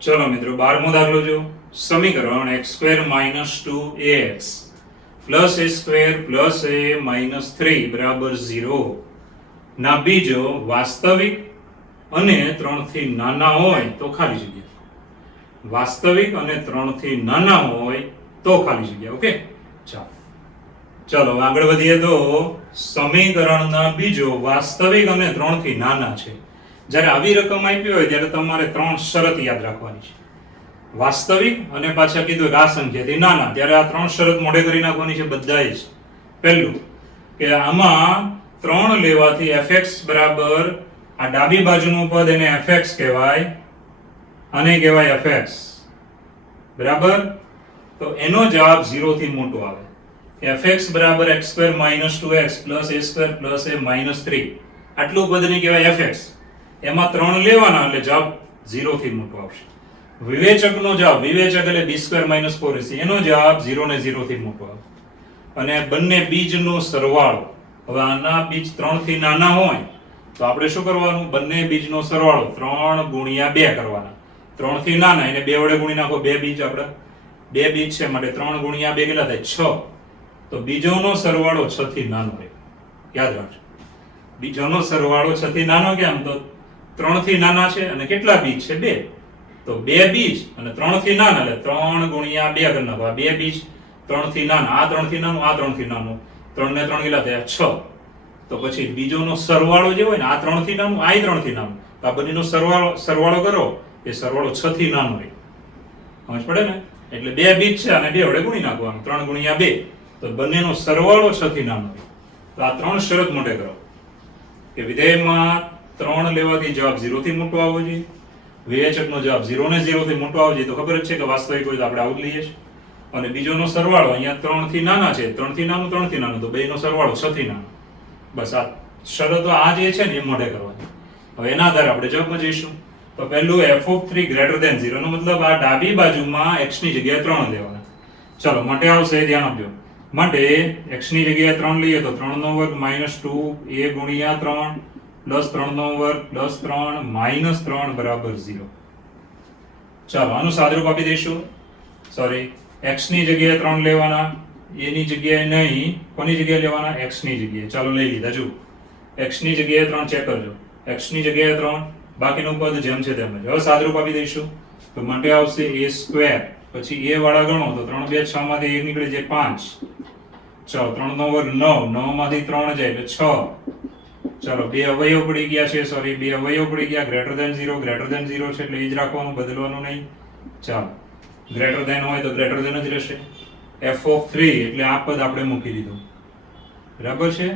ચલો મિત્રો 12મો દાખલો જો સમીકરણ x² - 2ax plus a² plus a minus 3 બરાબર 0 ના બીજો વાસ્તવિક અને 3 થી નાના હોય તો ખાલી જગ્યા. વાસ્તવિક અને 3 થી નાના હોય તો ખાલી જગ્યા. ઓકે, ચાલો આગળ વધીએ. તો સમીકરણના બીજો વાસ્તવિક અને 3 થી નાના છે. જ્યારે આવી રકમ આપી હોય ત્યારે તમારે 3 શરત યાદ રાખવાની છે. વાસ્તવિક અને પાછા કીધું કે આ સંખ્યાથી નાના, ત્યારે આ 3 શરત મોઢે કરી નાખવાની છે બધાય જ. પહેલું કે આમાં 3 લેવાથી fx બરાબર આ ડાબી બાજુનું પદ એને fx કહેવાય અને કહેવાય fx બરાબર. તો એનો જવાબ 0 થી મોટો આવે. fx બરાબર x² - 2x plus a² plus a minus 3 આટલું પદને કહેવાય fx. એમાં 3 લેવાના એટલે જવાબ 0 થી મોટો આવશે. વિવેચકનો જવાબ, વિવેચક એટલે b² - 4ac, એનો જવાબ 0 ને 0 થી મોટો આવે. અને બંને બીજનો સરવાળો, હવે આના બીજ 3 થી નાના હોય તો આપણે શું કરવાનું? બંને બીજનો સરવાળો 3 ગુણ્યા 2 કરવાના. 3 થી નાના એને 2 વડે ગુણી નાખો. બે બીજ આપણે બે બીજ છે માટે 3 ગુણ્યા 2 કેટલા થાય? 6. તો બીજોનો સરવાળો 6 થી નાનો રહે. યાદ રાખજો, બીજોનો સરવાળો 6 થી નાનો કેમ? તો 3 થી નાના છે અને કેટલા બીજ છે? 2. તો 2 બીજ અને 3 થી નાના એટલે 3 ગુણ્યા 2 કરી નાખો. આ 2 બીજ 3 થી નાના, આ 3 થી નાનું, આ 3 થી નાનું, 3 ને 3 કેટલા થયા? 6. તો પછી બીજોનો સરવાળો જે હોય ને, આ 3 થી નાનું, આ 3 થી નાનું, તો આ બંનેનો સરવાળો કરો, એ સરવાળો 6 થી નાનો રહે. સમજ પડે ને? એટલે 2 બીજ છે અને 2 વડે ગુણી નાખો. આમ 3 ગુણ્યા 2, તો બંનેનો સરવાળો 6 થી નાનો રહે. તો આ 3 શરત મોઢે કરો કે વિધેયમાં 3 લેવાથી જવાબ 0 થી મોટો આવવો જોઈએ, વિવેચકનો જવાબ 0 ને 0 થી મોટો આવવો જોઈએ. તો ખબર જ છે કે વાસ્તવિક હોય તો આપણે આવું જ લઈએ છીએ. અને બીજોનો સરવાળો અહીંયા 3 થી નાના છે, 3 થી નાનું, 3 થી નાનું, તો બેનો સરવાળો 6 થી નાનો. બસ આ શરતો આ જે છે ને એ મોઢે કરવાની. હવે એના આધારે આપણે જવાબમાં જઈશું. તો પહેલું f(3) > 0 નો મતલબ આ ડાબી બાજુમાં x ની જગ્યાએ 3 લેવાના. ચલો માટે આવશે, ધ્યાન આપજો. માટે x ની જગ્યાએ 3 લઈએ તો 3 નો વર્ગ - 2a ગુણ્યા 3 પ્લસ 3 નો વર્ગ પ્લસ 3 માઇનસ 3 બરાબર 0. ચાલો આનું સાદુરૂપ આપી દઈશું. સોરી, x ની જગ્યાએ 3 લેવાના, a ની જગ્યાએ નહીં. કોની જગ્યાએ લેવાના? x ની જગ્યાએ. ચાલો લઈ લીધા. જો x ની જગ્યાએ 3 ચેક કરજો. x ની જગ્યાએ 3, બાકીનું પદ જેમ છે તેમ જ. હવે સાદુરૂપ આપી દઈશું. તો માટે આવશે a², પછી a વાળા ગણો તો 3 2 6 માંથી 1 નીકળી જાય 5. ચાલો 3 નો વર્ગ 9, 9 માંથી 3 જાય એટલે 6. ચાલો બે અવયવ પડી ગયા છે, સોરી બે અવયવ પડી ગયા. ગ્રેટર ધેન 0 છે એટલે એ જ રાખવાનું, બદલવાનું નહીં. ચાલો ગ્રેટર ધેન હોય તો ગ્રેટર ધેન જ રહેશે. f(3) એટલે આ પદ આપણે મૂકી દીધું. બરાબર છે.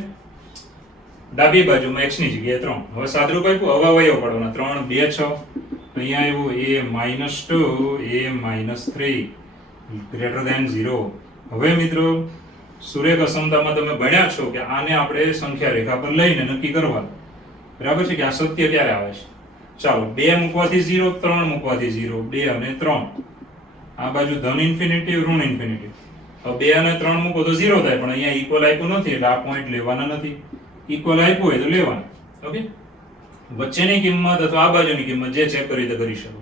ડાબી બાજુમાં x ની જગ્યાએ 3. હવે સાદુરૂપ આપ્યું, હવે અવયવ પાડવાના. 3 2 6, અહીંયા આવ્યું a - 2 a - 3 ગ્રેટર ધેન 0. હવે મિત્રો સુરેખ અસમતામાં તમે ભણ્યા છો કે આને આપણે સંખ્યા રેખા પર લઈને નક્કી કરવાનું. બરાબર છે કે આ સત્ય ક્યારે આવે છે. ચાલો 2 મૂકવાથી 0, 3 મૂકવાથી 0, 2 અને 3. આ બાજુ ધન ઇન્ફિનિટી, ઋણ ઇન્ફિનિટી. હવે 2 અને 3 મૂકો તો 0 થાય, પણ અહીંયા ઇક્વલ આપ્યું નથી એટલે આ પોઈન્ટ લેવાના નથી. ઇક્વલ આપ્યું હોય તો લેવાના. ઓકે, વચ્ચેની કિંમત અથવા આ બાજુની કિંમત જે ચેક કરી તો કરી શકો.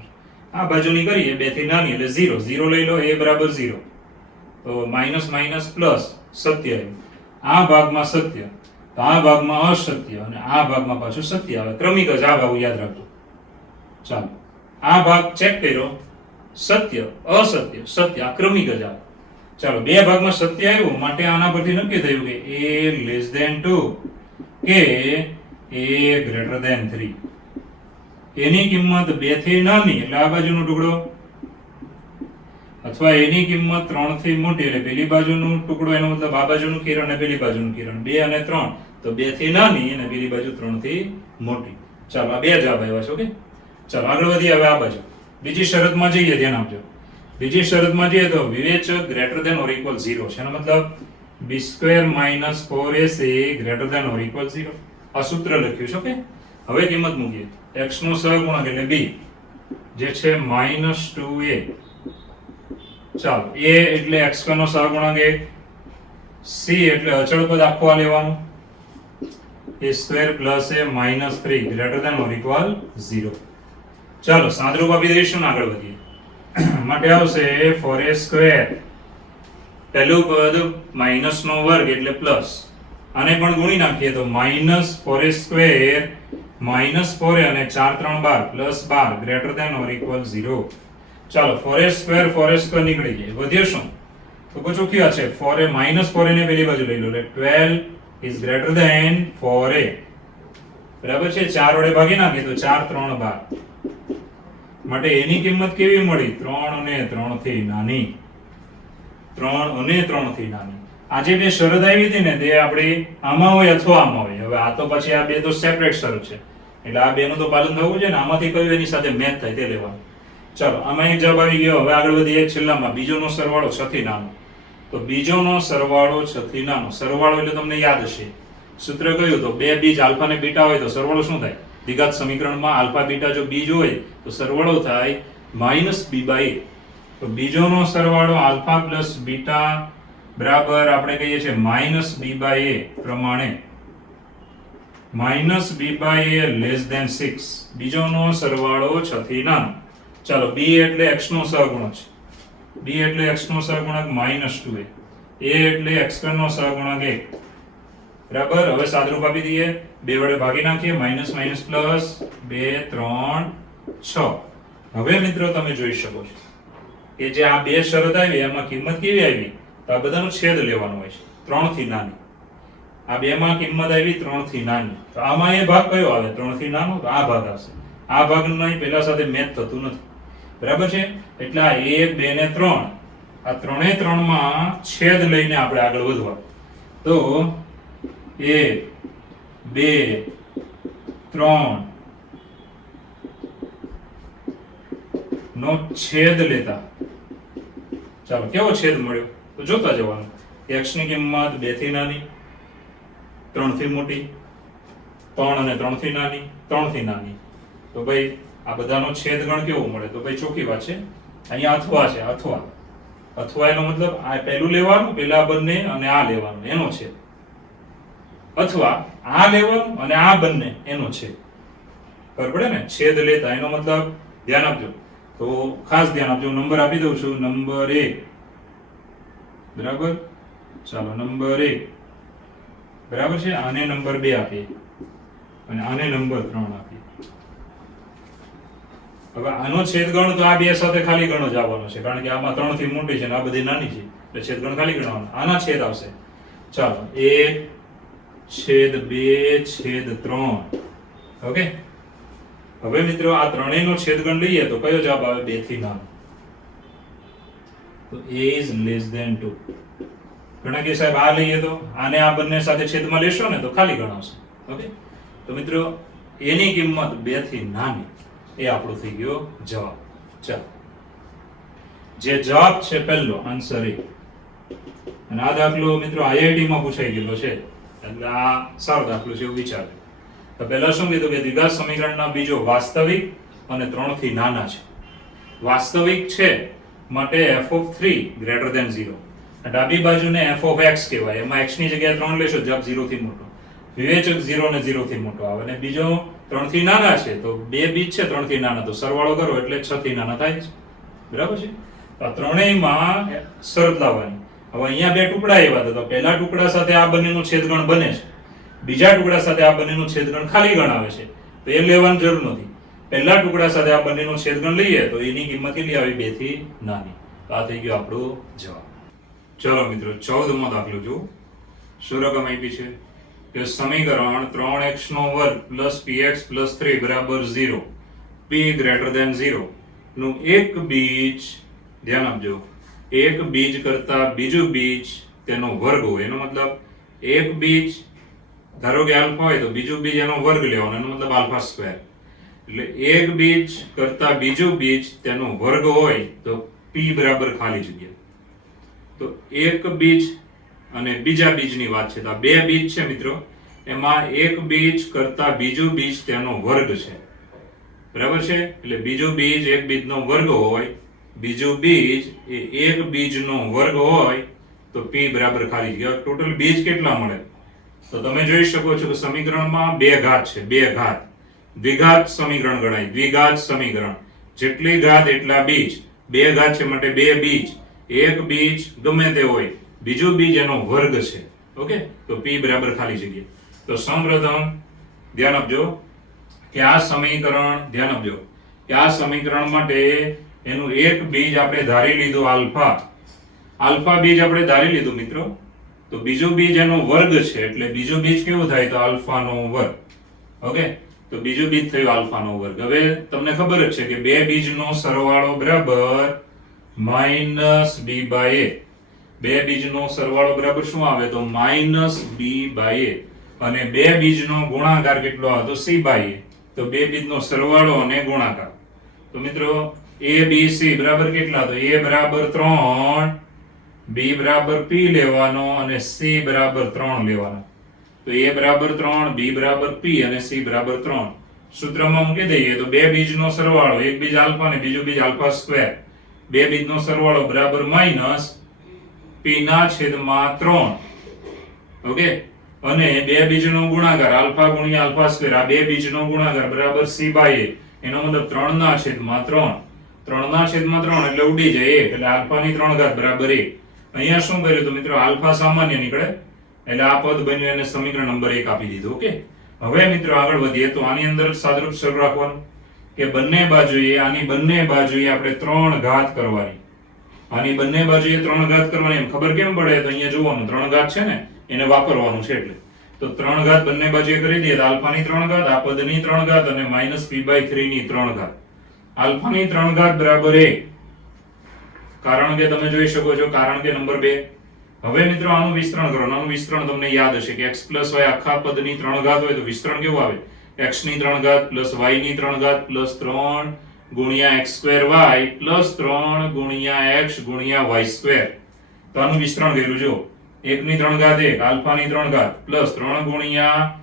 આ બાજુની કરીએ 2 થી નાની એટલે 0. 0 લઈ લો, a બરાબર 0. તો માઇનસ માઇનસ પ્લસ સત્ય આવ્યું. આ ભાગમાં સત્ય, તો આ ભાગમાં અસત્ય, અને આ ભાગમાં પાછું સત્ય આવે. ક્રમિક જ આ ભાગ યાદ રાખજો. ચાલો આ ભાગ ચેક કર્યો, સત્ય અસત્ય સત્ય, આ ક્રમિક જ આવે. ચાલો બે ભાગમાં સત્ય આવ્યું માટે આના પરથી નક્કી થયું કે a < 2 કે a < 3. એની કિંમત 2 થી નાની એટલે આ બાજુનો ટુકડો, અથવા એની કિંમત 3 થી મોટી એટલે પેલી બાજુનો ટુકડો. એનો મતલબ આ બાજુનું કિરણ અને પેલી બાજુનું કિરણ. 2 અને 3, તો 2 થી નાની અને પેલી બાજુ 3 થી મોટી. ચાલો આ બે જવાબ આવ્યા છે. ઓકે, ચાલો આગળ વધીએ. હવે આ બાજુ બીજી શરતમાં જઈએ, ધ્યાન આપજો. બીજી શરતમાં જઈએ તો વિવેચક > 0 છે. એનો મતલબ b² - 4ac > 0. આ સૂત્ર લખ્યું છે. ઓકે, હવે કિંમત મૂકીએ. x નો સહગુણક એટલે b જે છે -2a. ચાલો a એટલે x² નો સહગુણક 1, c એટલે અચળ પદ આખું આ લેવાનું, a² + a - 3 > 0. ચાલો સાદરૂપ આપી દઈશું આગળ વધીએ. માટે આવશે 4a². પહેલું પદ માઈનસ નો વર્ગ એટલે પ્લસ, આને પણ ગુણી નાખીએ તો -4a² -4a અને 4 3 12 +12 ગ્રેટર ધેન ઓર ઇક્વલ 0. ચાલો 4a² નીકળી જાય. વધ્યો શું? તો ચોખ્ખી વાત છે 4a -4a ને પેલી બાજુ લઈ લો એટલે 12 ઇઝ ગ્રેટર ધેન 4a. બરાબર છે. 4 વડે ભાગી નાખીએ તો 4 3 12. માટે એની કિંમત કેવી મળી? 3 અને 3 થી નાની. 3 અને 3 થી નાની. આ જે બે શરત આવી હતી ને તે આપણે આમાં હોય અથવા આમાં હોય. હવે આ તો પછી આ બે તો સેપરેટ શરત છે એટલે આ બેનું તો પાલન થવું છે ને. આમાંથી કયું એની સાથે મેચ થાય તે લેવાનું. ચાલો આમાં એક જવાબ આવી ગયો. હવે આગળ વધીએ છેલ્લામાં બીજોનો સરવાળો 6 થી નાનો. તો બીજોનો સરવાળો 6 થી નાનો. સરવાળો એટલે તમને યાદ હશે સૂત્ર કયું? તો બે બીજ આલ્ફા ને બીટા હોય તો સરવાળો શું થાય? દ્વિઘાત સમીકરણમાં આલ્ફા બીટા જો બીજ હોય તો સરવાળો થાય -b/a. તો બીજોનો સરવાળો આલ્ફા પ્લસ બીટા બરાબર આપણે કહીએ છીએ -b/a પ્રમાણે -b/a લેસ ધેન 6. બીજોનો સરવાળો 6 થી નાનો. ચાલો b એટલે x નો સહગુણક છે. b એટલે x નો સહગુણક -2a. a એટલે x² નો સહગુણક 1. બરાબર. હવે સાદરૂપ આપી દઈએ. 2 વડે ભાગી નાખીએ માઈનસ માઈનસ પ્લસ 2 3 6. હવે મિત્રો તમે જોઈ શકો છો કે જે આ બે શરત આવી એમાં કિંમત કેવી આવી? તો આ બધાનો છેદ લેવાનો હોય છે 3 થી નાની. આ બેમાં કિંમત આવી 3 થી નાની. તો આમાં એ ભાગ કયો આવે? 3 થી નાનો. તો આ ભાગ આવશે. આ ભાગનું પેલા સાથે મેચ થતું નથી. બરાબર છે. એટલે આ 1 2 ને 3 આ ત્રણે ત્રણમાં છેદ લઈને આપણે આગળ વધવા. તો 1 2 3 નો છેદ લેતા ચાલો કેવો છેદ મળ્યો? તો જોતા જવાનું. x ની કિંમત 2 થી નાની, 3 થી મોટી, 3 અને 3 થી નાની, 3 થી નાની. તો ભાઈ આ બધાનો છેદગણ કેવો મળે? તો ભાઈ ચોખ્ખી વાત છે અહીંયા અથવા છે. અથવા એનો મતલબ આ પહેલું લેવાનું, પેલા બંને અને આ લેવાનું એનો છે. અથવા આ લેવાનું અને આ બંને એનો છે. ખબર પડે ને? છેદ લેતા એનો મતલબ ધ્યાન આપજો. તો ખાસ ધ્યાન આપજો. નંબર આપી દઉં છું. નંબર 1 બરાબર. ચાલો નંબર 1 બરાબર છે. આને નંબર 2 આપીએ અને આને નંબર 3 આપીએ. હવે આનો છેદગણ તો આ બે સાથે ખાલી ગણો જ આવવાનો છે કારણ કે આમાં 3 થી મોટી છે અને આ બધી નાની છે એટલે છેદગણ ખાલી ગણવાનો. આના છેદ આવશે. ચાલો 1/2/3. ઓકે. હવે મિત્રો આ ત્રણેયનો છેદગણ લઈએ તો કયો જવાબ આવે? 2 થી નાનો. તો a is less than 2. ઘણા કે સાહેબ આ લઈએ તો આને આ બંને સાથે છેદમાં લેશો ને તો ખાલી ગણાવશે. ઓકે. તો મિત્રો એની કિંમત 2 થી નાની એ આપણો થઈ ગયો જવાબ. ચાલો જે જવાબ છે પહેલો આન્સર એ. અને આ દાખલો મિત્રો IIT માં પૂછાઈ ગયેલો છે એટલે આ સારો દાખલો છે એવું વિચારે. તો પહેલા શું કીધું કે દ્વિઘાત સમીકરણના બીજો વાસ્તવિક અને 3 થી નાના છે. વાસ્તવિક છે માટે f(3) > 0. ડાબી બાજુને f(x) કહેવાય. એમાં x ની જગ્યાએ 3 લેશો જવાબ 0 થી મોટો. વિવેચક 0 ને 0 થી મોટો આવે. અને બીજો 3 થી નાના છે તો બે બીજ છે 3 થી નાના તો સરવાળો કરો એટલે 6 થી નાના થાય છે. બરાબર છે. તો આ ત્રણેયમાં શરત લાવવાની. હવે અહીંયા બે ટુકડા આવ્યા હતા તો પહેલા ટુકડા સાથે આ બંનેનો છેદગણ બને છે. બીજા ટુકડા સાથે આ બંનેનો છેદગણ ખાલી ગણ આવે છે તો એ લેવાની જરૂર નથી. પહેલા ટુકડા સાથે આ બંનેનો છેદગણ લઈએ તો એની કિંમત કેટલી આવી? 2 થી નાની. તો આ થઈ ગયો આપણો જવાબ. ચલો મિત્રો 14મો દાખલો જો. શું રકમ આપી છે કે સમીકરણ 3x² + px + 3 = 0 p > 0 નું એક બીજ ધ્યાન આપજો. એક બીજ કરતા બીજું બીજ તેનો વર્ગ હોય. એનો મતલબ એક બીજ ધારો કે આલ્ફા હોય તો બીજું બીજ એનો વર્ગ લેવાનો એનો મતલબ α². એટલે એક બીજ કરતા બીજું બીજ તેનો વર્ગ હોય તો p બરાબર ખાલી જગ્યા. તો એક બીજ અને બીજા બીજની વાત છે. તો આ બે બીજ છે મિત્રો. એમાં એક બીજ કરતા બીજું બીજ તેનો વર્ગ છે. બરાબર છે. એટલે બીજું બીજ એક બીજનો વર્ગ હોય, બીજું બીજ એ એક બીજનો વર્ગ હોય તો p બરાબર ખાલી જગ્યા. ટોટલ બીજ કેટલા મળે? તો તમે જોઈ શકો છો કે સમીકરણમાં 2 ઘાત છે. 2 ઘાત દ્વિઘાત સમીકરણ ગણાય. દ્વિઘાત સમીકરણ, જેટલી ઘાત એટલા બીજ. બે ઘાત છે માટે બે બીજ. એક બીજ ગમે તે હોય, બીજું બીજ એનો વર્ગ છે. ઓકે, તો p બરાબર ખાલી જગ્યા. તો સૌપ્રથમ ધ્યાન આપજો કે આ સમીકરણ, ધ્યાન આપજો કે આ સમીકરણ માટે એનું એક બીજ આપણે ધારી લીધું આલ્ફા. આલ્ફા બીજ આપણે ધારી લીધું મિત્રો. તો બીજું બીજ એનો વર્ગ છે, એટલે બીજું બીજ કેવું થાય? તો આલ્ફાનો વર્ગ. ઓકે, તો બીજું બીજ થયું આલ્ફાનો વર્ગ. હવે તમને ખબર જ છે કે બે બીજનો સરવાળો બરાબર માઇનસ b બાય a. બે બીજનો સરવાળો બરાબર શું આવે? તો માઇનસ b બાય a. અને બે બીજનો ગુણાકાર કેટલો આવે? તો c બાય a. તો બે બીજનો સરવાળો અને ગુણાકાર. તો મિત્રો a b c બરાબર કેટલા? તો a બરાબર 3, b બરાબર p લેવાનો અને c બરાબર 3 લેવાનો. તો a બરાબર 3, b બરાબર p અને c બરાબર 3. સૂત્રમાં મૂકી દઈએ તો બે બીજનો સરવાળો, એક બીજ આલ્ફા અને બીજું બીજ આલ્ફા સ્ક્વેર. બે બીજનો સરવાળો બરાબર માઈનસ p ના છેદમાં 3. ઓકે, અને બે બીજનો ગુણાકાર આલ્ફા ગુણ્યા આલ્ફા સ્ક્વેર. આ બે બીજનો ગુણાકાર બરાબર c બાય a. એનો મતલબ 3 ના છેદમાં 3. 3 ના છેદમાં 3 એટલે ઉડી જાય 1, એટલે આલ્ફા ની 3 ઘાત બરાબર 1. અહીંયા શું કર્યું? તો મિત્રો આલ્ફા સામાન્ય નીકળે, એટલે આ પદ બન્યું એને સમીકરણ નંબર 1 આપી દીધું. ઓકે, હવે મિત્રો આગળ વધીએ તો આની અંદર સાદરૂપ શરૂ રાખવાનું કે બંને બાજુએ, આની બંને બાજુએ આપણે 3 ઘાત કરવાની. આની બંને બાજુએ 3 ઘાત કરવાની. એમ ખબર કેમ પડે? તો અહીંયા જોવાનું 3 ઘાત છે ને એને વાપરવાનું છે. એટલે તો 3 ઘાત બંને બાજુએ કરી દઈએ તો આલ્ફાની 3 ઘાત, આ પદની 3 ઘાત અને માઈનસ p/3 ની 3 ઘાત. આલ્ફાની 3 ઘાત બરાબર 1. કારણ કે તમે જોઈ શકો છો, કારણ કે નંબર 2. હવે મિત્રો આનું વિસ્તરણ કરો. આનું વિસ્તરણ તમને યાદ હશે કે x + y આખા પદની 3 ઘાત હોય તો વિસ્તરણ કેવું આવે? x ની 3 ઘાત + y ની 3 ઘાત + 3 ગુણ્યા x²y + 3 ગુણ્યા x ગુણ્યા y². તો આનું વિસ્તરણ કર્યું જો. 1 ની 3 ઘાત 1, આલ્ફા ની 3 ઘાત + 3 ગુણ્યા,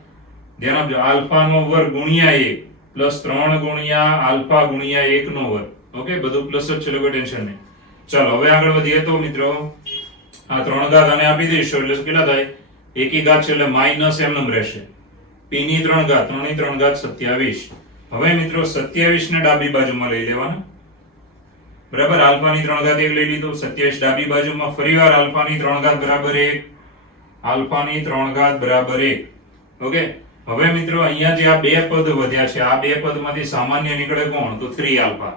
ધ્યાન આપજો, આલ્ફાનો વર્ગ ગુણ્યા 1 + 3 ગુણ્યા આલ્ફા ગુણ્યા 1 નો વર્ગ. ઓકે, બધું પ્લસ જ છે, એટલે કોઈ ટેન્શન નહીં. ચાલો હવે આગળ વધીએ તો મિત્રો આ 3 ઘાત આને આપી દઈશું એટલે કેટલા થાય? એકી ઘાત છે એટલે માઈનસ એમ રહેશે. p ની 3 ઘાત, 3 ની 3 ઘાત 27. હવે મિત્રો 27 ને ડાબી બાજુમાં લઈ લેવાના. બરાબર, આલ્ફા ની 3 ઘાત 1 લઈ લીધું. 27 ડાબી બાજુમાં ફરીવાર આલ્ફા ની 3 ઘાત બરાબર 1. આલ્ફા ની 3 ઘાત બરાબર 1. ઓકે, હવે મિત્રો અહીંયા જે આ બે પદ વધ્યા છે, આ બે પદમાંથી સામાન્ય નીકળે કોણ? તો 3 આલ્ફા.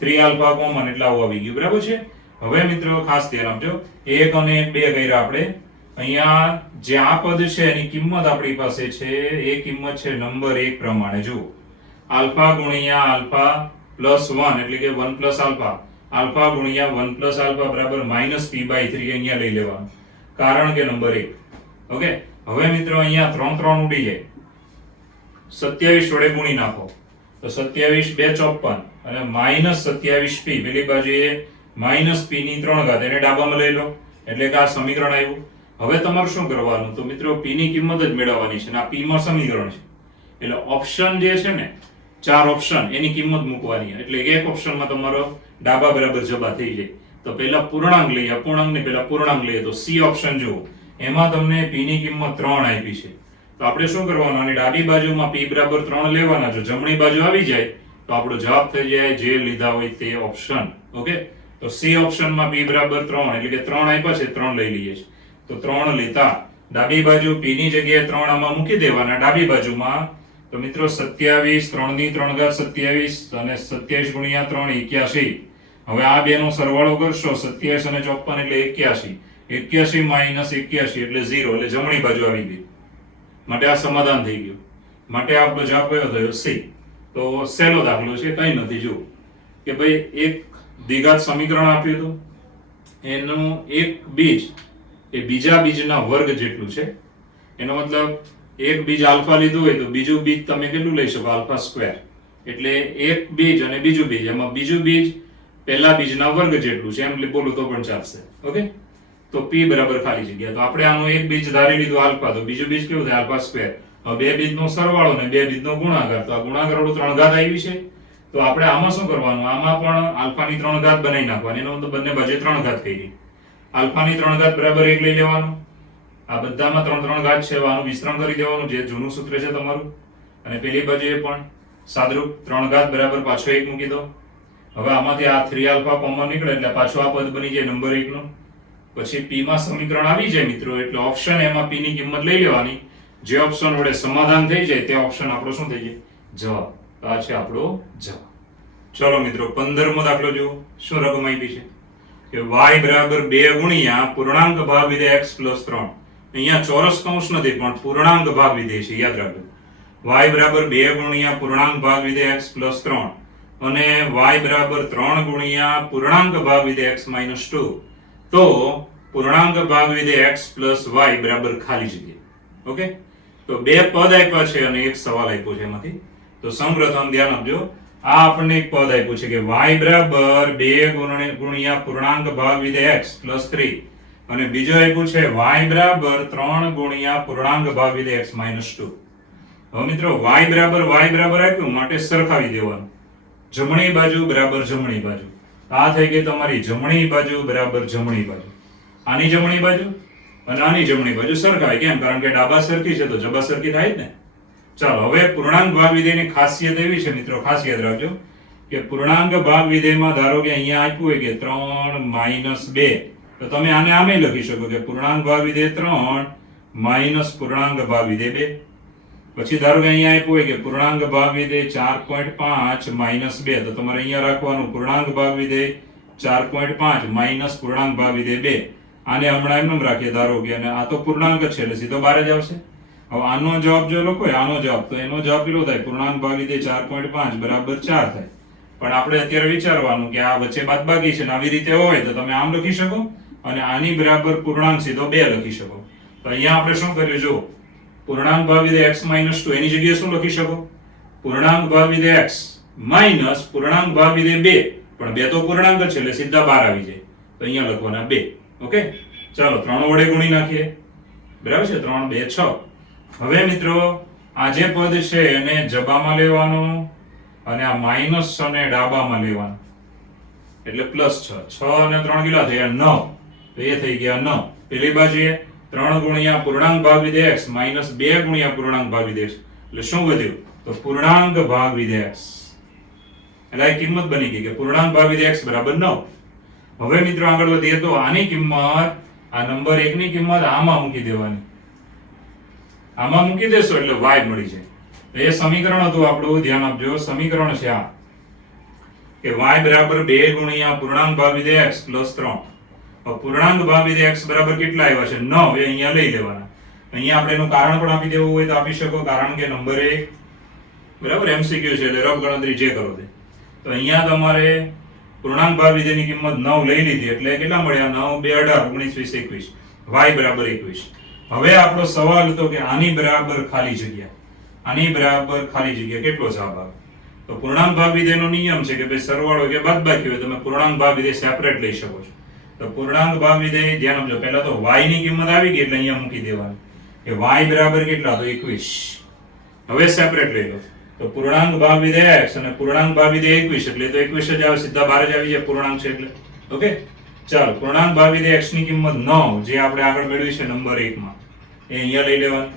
3 આલ્ફા કોમન એટલે આવું આવી ગયું. બરાબર છે. હવે મિત્રો ખાસ ધ્યાન આપજો, 1 અને 2 કર્યા આપણે. અહીંયા જે આ પદ છે એની કિંમત આપણી પાસે છે, એ કિંમત છે નંબર 1 પ્રમાણે. જુઓ, આલ્ફા ગુણ્યા આલ્ફા પ્લસ 1 એટલે કે 1 પ્લસ આલ્ફા. આલ્ફા ગુણ્યા 1 પ્લસ આલ્ફા બરાબર માઈનસ p/3 અહીંયા લઈ લેવાનું, કારણ કે નંબર 1. ઓકે, હવે મિત્રો અહીંયા 3 3 ઉડી જાય. 27 વડે ગુણી નાખો તો 27 2 54 અને માઈનસ 27p. પેલી બાજુએ માઈનસ p ની 3 ઘાત, એને ડાબામાં લઈ લો એટલે કે આ સમીકરણ આવ્યું. હવે તમારે શું કરવાનું? તો મિત્રો p ની કિંમત જ મેળવવાની છે, અને આ p માં સમીકરણ છે. એટલે ઓપ્શન જે છે ને, 4 ઓપ્શન, એની કિંમત મૂકવાની. એટલે એક ઓપ્શનમાં તમારો ડાબા બરાબર જબા થઈ જાય. તો પહેલા પૂર્ણાંક લઈએ, અપૂર્ણાંકની પહેલા પૂર્ણાંક લઈએ. તો c ઓપ્શન જુઓ, એમાં તમને p ની કિંમત 3 આપી છે. તો આપણે શું કરવાનું? આની ડાબી બાજુમાં p બરાબર 3 લેવાના. જો જમણી બાજુ આવી જાય તો આપણો જવાબ થઈ જાય જે લીધા હોય તે ઓપ્શન. ઓકે, તો c ઓપ્શનમાં p બરાબર 3 એટલે કે 3 આપ્યા છે, 3 લઈ લઈએ છીએ. તો 3 લેતા ડાબી બાજુ p ની જગ્યાએ 3 આમાં મૂકી દેવાના ડાબી બાજુમાં. તો મિત્રો 27, 3 ની 3 ઘાત 27 અને 27 ગુણ્યા 3 81. હવે આ બેનો સરવાળો કરશો, 27 અને 54 એટલે 81. 81 માઈનસ 81 એટલે 0, એટલે જમણી બાજુ આવી ગઈ. માટે આ સમાધાન થઈ ગયું. માટે આપણો જવાબ કયો થયો? C. તો સહેલો દાખલો છે, કઈ નથી. જુઓ કે ભાઈ એક દ્વિઘાત સમીકરણ આપ્યું હતું, એનું એક બીજ એ બીજા બીજના વર્ગ જેટલું છે. એનો મતલબ એક બીજ આલ્ફા લીધું હોય તો બીજું બીજ તમે કેટલું લઈ શકો? Alpha square. એટલે એક બીજ અને બીજું બીજ, એમાં બીજું બીજ પહેલા બીજના વર્ગ જેટલું છે, એમ બોલું તો પણ ચાલશે. ઓકે, તો p બરાબર ખાલી જગ્યા. તો આપણે આનું એક બીજ ધારી લીધું આલ્ફા, તો બીજું બીજ કેવું થાય? Alpha square. હવે બે બીજનો સરવાળો ને બે બીજનો ગુણાકાર, તો આ ગુણાકાર વાળું 3 ઘાત આવી છે. તો આપણે આમાં શું કરવાનું? આમાં પણ આલ્ફાની 3 ઘાત બનાવી નાખવાની. એનો મતલબ બંને બાજુએ 3 ઘાત કરી. આલ્ફાની 3 ઘાત બરાબર 1 લઈ લેવાનું. આ બધામાં 3 3 ઘાત છે, આનું વિસ્તરણ કરી દેવાનું, જે જૂનું સૂત્ર છે તમારું. અને પેલી બાજુએ પણ સાદરૂપ 3 ઘાત બરાબર પાછો 1 મૂકી દો. હવે આમાંથી આ 3 આલ્ફા કોમન નીકળે એટલે પાછો આ પદ બની જાય નંબર 1 નો. પછી p માં સમીકરણ આવી જાય મિત્રો, એટલે ઓપ્શન એમાં p ની કિંમત લઈ લેવાની. જે ઓપ્શન વડે સમાધાન થઈ જાય તે ઓપ્શન આપણો શું થઈ જાય? જવાબ. આ છે આપણો જવાબ. ચલો મિત્રો 15મો દાખલો જુઓ. શું રકમ આપી છે કે y બરાબર 2 ગુણ્યા પૂર્ણાંક ભાગ વિધેય x પ્લસ 3. અહીંયા ચોરસ કૌંસ નથી પણ પૂર્ણાંક ભાગ વિધેય છે, યાદ રાખજો. y બરાબર 2 ગુણ્યા પૂર્ણાંક ભાગ વિધેય x પ્લસ 3 અને y બરાબર 3 ગુણ્યા પૂર્ણાંક ભાગ વિધેય x માઇનસ 2. તો પૂર્ણાંક ભાગ વિધેય x પ્લસ y બરાબર ખાલી જગ્યા. ઓકે, તો બે પદ આપ્યા છે અને એક સવાલ આપ્યો છે એમાંથી. તો સૌપ્રથમ ધ્યાન આપજો, આ આપણને એક પદ આપ્યું છે કે y બરાબર 2 ગુણ્યા પૂર્ણાંક ભાગ વિધેય x પ્લસ 3 અને બીજો આપ્યું છે y બરાબર 3 ગુણ્યા પૂર્ણાંક ભાગ વિધેય x માઇનસ 2. હવે મિત્રો y બરાબર આપ્યું માટે સરખાવી દેવાનું. જમણી બાજુ બરાબર જમણી બાજુ. આ થઈ ગઈ તમારી જમણી બાજુ બરાબર જમણી બાજુ. આની જમણી બાજુ અને આની જમણી બાજુ સરખાય. કેમ? કારણ કે ડાબા સરખી છે તો જબા સરખી થાય જ ને. ચાલો, હવે પૂર્ણાંક ભાગ વિધેયની ખાસિયત એવી છે મિત્રો, ખાસ યાદ રાખજો કે પૂર્ણાંક ભાગ વિધેયમાં ધારો કે અહીંયા આપ્યું હોય કે 3 માઇનસ 2, તો તમે આને આમે લખી શકો કે પૂર્ણાંક ભાગ વિધેય 3 માઇનસ પૂર્ણાંક ભાગ વિધેય 2. પછી ધારો કે અહીંયા આપ્યું હોય કે પૂર્ણાંક ભાગ વિધેય 4.5 માઇનસ 2, તો તમારે અહીંયા રાખવાનું પૂર્ણાંક ભાગ વિધેય 4.5 માઇનસ પૂર્ણાંક ભાગ વિધેય 2. આને હમણાં એમ રાખીએ ધારો કે, અને આ તો પૂર્ણાંક જ છે એટલે સીધો બહાર જ આવશે. હવે આનો જવાબ જો લખો હોય આનો જવાબ, તો એનો જવાબ કેટલો થાય? પૂર્ણાંક ભાગ વિધેય 4.5 બરાબર 4 થાય. પણ આપણે અત્યારે વિચારવાનું કે આ વચ્ચે બાદબાકી છે ને આવી રીતે હોય તો તમે આમ લખી શકો અને આની બરાબર પૂર્ણાંક સીધો 2 લખી શકો. તો અહીંયા આપણે શું કર્યું? જો પૂર્ણાંક ભાગ વિધેય x માઇનસ 2 એની જગ્યાએ શું લખી શકો? પૂર્ણાંક ભાગ વિધેય x માઇનસ પૂર્ણાંક ભાગ વિધેય 2, પણ 2 તો પૂર્ણાંક જ છે એટલે સીધા બહાર આવી જાય. તો અહીંયા લખવાના 2. ઓકે, ચાલો 3 વડે ગુણી નાખીએ. બરાબર છે, 3 2 6. હવે મિત્રો આ જે પદ છે એને જબામાં લેવાનું અને આ માઇનસ 6 ને ડાબામાં લેવાનું એટલે પ્લસ 6. 6 અને 3 કેટલા થયા? 9. તો એ થઈ ગયા 9. પેલી બાજુએ 3 ગુણ્યા પૂર્ણાંક ભાગ વિધેય x માઇનસ 2 ગુણ્યા પૂર્ણાંક ભાગ વિધેય x, એટલે શું વધ્યું? તો પૂર્ણાંક ભાગ વિધેય x. એટલે આ કિંમત બની ગઈ કે પૂર્ણાંક ભાગ વિધેય x બરાબર 9. હવે મિત્રો આગળ વધીએ તો આની કિંમત, આ નંબર 1 ની કિંમત આમાં મૂકી દેવાની. આમાં મૂકી દેશો એટલે y મળી જાય. એ સમીકરણ હતું આપણું, ધ્યાન આપજો. સમીકરણ છે આ કે y બરાબર 2 ગુણ્યા પૂર્ણાંક ભાગ વિધેય x પ્લસ 3. હવે પૂર્ણાંક ભાગ વિધેય x બરાબર કેટલા આવ્યા છે? 9. એ અહીંયા લઈ લેવાના. અહીંયા આપણે એનું કારણ પણ આપી દેવું હોય તો આપી શકો, કારણ કે નંબર 1 બરાબર MCQ છે એટલે રફ ગણતરી જે કરો તે. તો અહીંયા તમારે પૂર્ણાંક ભાગ વિધેયની કિંમત 9 લઈ લીધી એટલે કેટલા મળ્યા? 9 2 18 19 20 21. y બરાબર 21. હવે આપણો સવાલ હતો કે આની બરાબર ખાલી જગ્યા. આની બરાબર ખાલી જગ્યા કેટલો જવાબ આવે? તો પૂર્ણાંક ભાગ વિધેયનો નિયમ છે કે ભાઈ સરવાળો કે બાદબાકી હોય તમે પૂર્ણાંક ભાગ વિધેય સેપરેટ લઈ શકો છો. તો પૂર્ણાંક ભાગ વિધેય ધ્યાન આપજો, પહેલા તો y ની કિંમત આવી ગઈ એટલે અહીંયા મૂકી દેવાની કે y બરાબર કેટલા? તો 21. હવે સેપરેટ લઈ લો તો પૂર્ણાંક ભાગ વિધેય x અને પૂર્ણાંક ભાગ વિધેય 21, એટલે તો 21 જ આવે, સીધા બહાર જ આવી જાય, પૂર્ણાંક છે એટલે. ઓકે, ચાલો પૂર્ણાંક ભાગ વિધેય x ની કિંમત 9 જે આપણે આગળ મેળવી છે નંબર 1 માં, એ અહીંયા લઈ લેવાનું.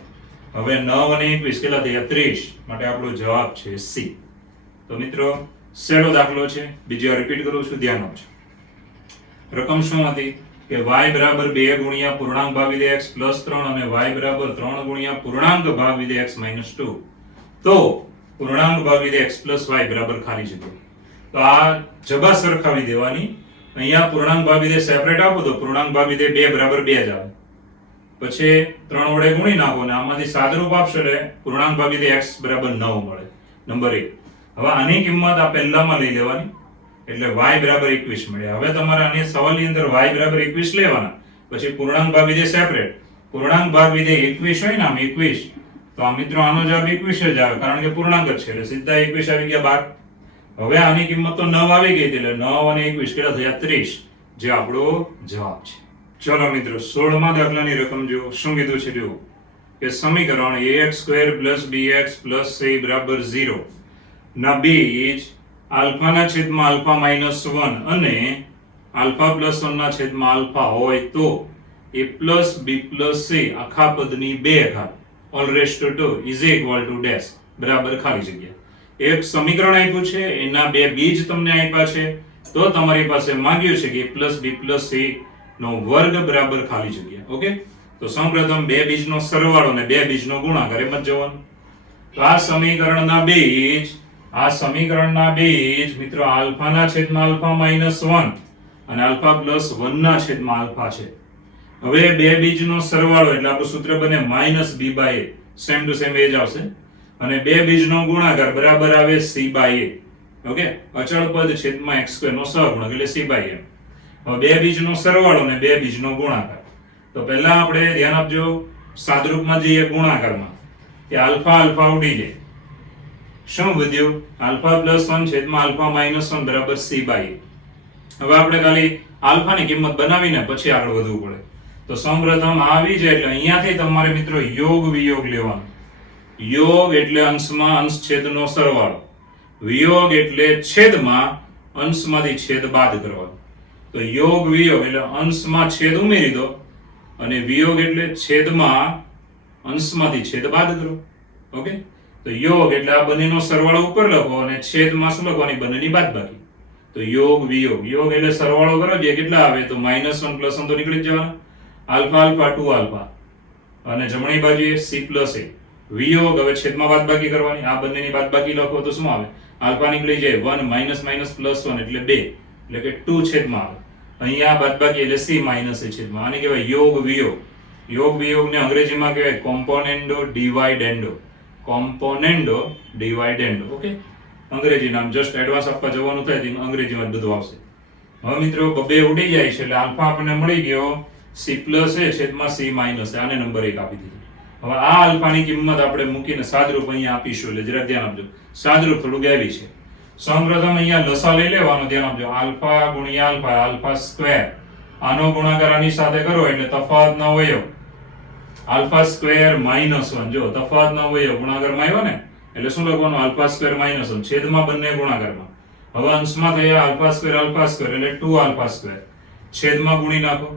હવે 9 અને 21 કેટલા થયા? 30. માટે આપણો જવાબ છે C. તો મિત્રો સહેલો દાખલો છે, બીજી વાર રિપીટ કરું છું, ધ્યાન આપજો. રકમ શું હતી કે y બરાબર 2 ગુણ્યા પૂર્ણાંક ભાગ વિધેય x પ્લસ 3 અને y બરાબર 3 ગુણ્યા પૂર્ણાંક ભાગ વિધેય x માઇનસ 2. તો પૂર્ણાંક ભાગ વિધેય x પ્લસ y બરાબર ખાલી જગ્યા. તો આ જબા સરખાવી દેવાની. અહીંયા પૂર્ણાંક ભાગ વિધેય સેપરેટ આપો તો પૂર્ણાંક ભાગ વિધેય 2 બરાબર 2 જ આવે. પછી 3 વડે ગુણી નાખો અને આમાંથી સાદરૂપ આપશો એટલે પૂર્ણાંક ભાગ વિધેય x બરાબર 9 મળે, નંબર 1. હવે આની કિંમત આ પહેલામાં લઈ લેવાની એટલે y બરાબર 21 મળે. હવે તમારે આની સવાલની અંદર y બરાબર 21 લેવાના. પછી પૂર્ણાંક ભાગ વિધેય સેપરેટ. પૂર્ણાંક ભાગ વિધેય 21 હોય ને આમ 21, તો આ મિત્રો આનો જવાબ 21 જ આવે કારણ કે પૂર્ણાંક જ છે એટલે સીધા 21 આવી ગયા બહાર. હવે આની કિંમત તો 9 આવી ગઈ એટલે 9 અને 21 કેટલા થયા? 30, જે આપણો જવાબ છે. ચલો મિત્રો 16મા દાખલાની રકમ જુઓ. શું કીધું છે જુઓ કે સમીકરણ ax² bx c બરાબર 0 ના બીજ આલ્ફાના છેદમાં આલ્ફા માઇનસ 1 અને આલ્ફા પ્લસ 1 ના છેદમાં આલ્ફા હોય તો a plus b plus c આખા પદની 2 ઘાત whole raised to 2 is equal to dash બરાબર ખાલી જગ્યા. એક સમીકરણ આપ્યું છે, એના બે બીજ તમને આપ્યા છે, તો તમારી પાસે માંગ્યું છે કે a + b + c નો વર્ગ બરાબર ખાલી જગ્યા. ઓકે, તો સૌપ્રથમ બે બીજનો સરવાળો અને બે બીજનો ગુણાકાર એમ જ જવાનું. તો આ સમીકરણના બીજ મિત્રો આલ્ફાના છેદમાં આલ્ફા -1 અને આલ્ફા +1 ના છેદમાં આલ્ફા છે. હવે બે બીજનો સરવાળો એટલે આપણું સૂત્ર બને -b/a, સેમ ટુ સેમ એ જ આવશે, અને બે બીજનો ગુણાકાર બરાબર આવે c/a. ઓકે, અચળ પદ છેદમાં x² નો સહગુણક એટલે c/a. હવે બે બીજનો સરવાળો અને બે બીજનો ગુણાકાર. તો પહેલા આપણે ધ્યાન આપજો, સાદરૂપમાં જઈએ ગુણાકારમાં, કે આલ્ફા આલ્ફા ઉડી જાય, શું વધ્યું? આલ્ફા +1 છેદમાં આલ્ફા -1 બરાબર c/a. હવે આપણે ખાલી આલ્ફાની કિંમત બનાવીને પછી આગળ વધવું પડે. તો સૌપ્રથમ આવી જાય એટલે અહીંયાથી તમારે મિત્રો યોગ વિયોગ લેવાનો. યોગ એટલે અંશમાં અંશ છેદનો સરવાળો, વિયોગ એટલે છેદમાં અંશમાંથી છેદ બાદ કરવાનો. તો યોગ વિયોગ એટલે અંશમાં છેદ ઉમેરી દો અને વિયોગ એટલે છેદમાં અંશમાંથી છેદ બાદ કરો. ઓકે, તો યોગ એટલે આ બંનેનો સરવાળો ઉપર લખો અને છેદમાં શું લખવાની? બંનેની બાદબાકી. તો યોગ વિયોગ, યોગ એટલે સરવાળો કરો જે કેટલા આવે તો -1 +1 તો નીકળી જ જવાના. આલ્ફા આલ્ફા 2 આલ્ફા અને જમણી બાજુએ c + a. વિયોગ હવે છેદમાં બાદબાકી કરવાની, આ બંનેની બાદબાકી લખો તો શું આવે? આલ્ફા નીકળી જાય 1 -1 એટલે 2 એટલે કે 2 છેદમાં આવે. અહીંયા બાદબાકી એટલે c - a છેદમાં. આને કહેવાય યોગ વિયોગ. યોગ વિયોગને અંગ્રેજીમાં કહેવાય કોમ્પોનેન્ડો ડિવાઇડેન્ડો. કોમ્પોનેન્ડો ડિવાઇડેન્ડો. ઓકે, અંગ્રેજી નામ જસ્ટ એડવાન્સ આપવા જવાનું થાય તો અંગ્રેજીમાં બધું આવશે. હવે મિત્રો બબે ઉડી જાય છે એટલે આલ્ફા આપણને મળી ગયો c + a છેદમાં c - a. આને નંબર 1 આપી દીધો. હવે આ આલ્ફાની કિંમત આપણે મૂકીને સાદરૂપ અહીંયા આપીશું, એટલે જરાક ધ્યાન આપજો, સાદરૂપ થોડું ગેવી છે. સૌપ્રથમ અહીંયા લસા લઈ લેવાનો, ધ્યાન આપજો, આલ્ફા ગુણ્યા આલ્ફા, આલ્ફા². આનો ગુણાકાર આની સાથે કરો એટલે તફાવતનો અવયવ આલ્ફા² -1. જો તફાવતનો અવયવ ગુણાકારમાં આવ્યો ને એટલે શું લખવાનું? આલ્ફા² -1 છેદમાં બંને ગુણાકારમાં. હવે અંશમાં થયા આલ્ફા² એટલે 2α², છેદમાં ગુણી નાખો.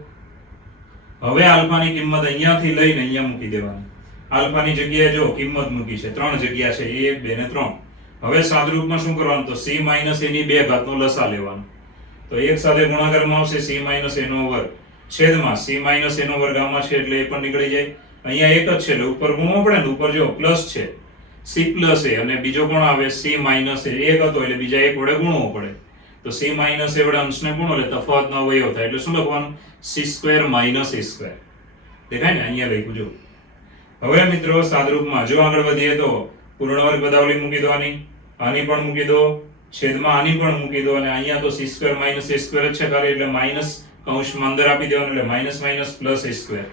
હવે આલ્ફાની કિંમત અહીંયાથી લઈને અહીંયા મૂકી દેવાની. આલ્ફાની જગ્યાએ જો કિંમત મૂકી છે, 3 જગ્યા છે, 1 2 ને 3. હવે સાદરૂપમાં શું કરવાનું? તો c - a ની 2 ઘાતનો લસા લેવાનો. તો એક સાથે ગુણાકારમાં આવશે c - a નો વર્ગ છેદમાં c - a નો વર્ગ આમાં છે એટલે એ પણ નીકળી જાય. અહીંયા એક જ છે એટલે ઉપર ગુણવો પડે ને, ઉપર જો પ્લસ છે c + a અને બીજો કોણ આવે? c - a. એક હતો એટલે બીજા એક વડે ગુણવો પડે. તો c - a વડે અંશને ગુણો એટલે તફાવતનો અવયવ થાય એટલે શું લખવાનું? c² - a². દેખાય ને? અહીંયા લખ્યું જો. હવે મિત્રો સાદરૂપમાં જો આગળ વધીએ તો પૂર્ણ વર્ગ પદાવલી મૂકી દો, આની પણ મૂકી દો, છેદમાં આની પણ મૂકી દો, અને અહીંયા તો c² - a² જ છે ખાલી એટલે માઈનસ કૌંસમાં અંદર આપી દેવાનું એટલે -+ a².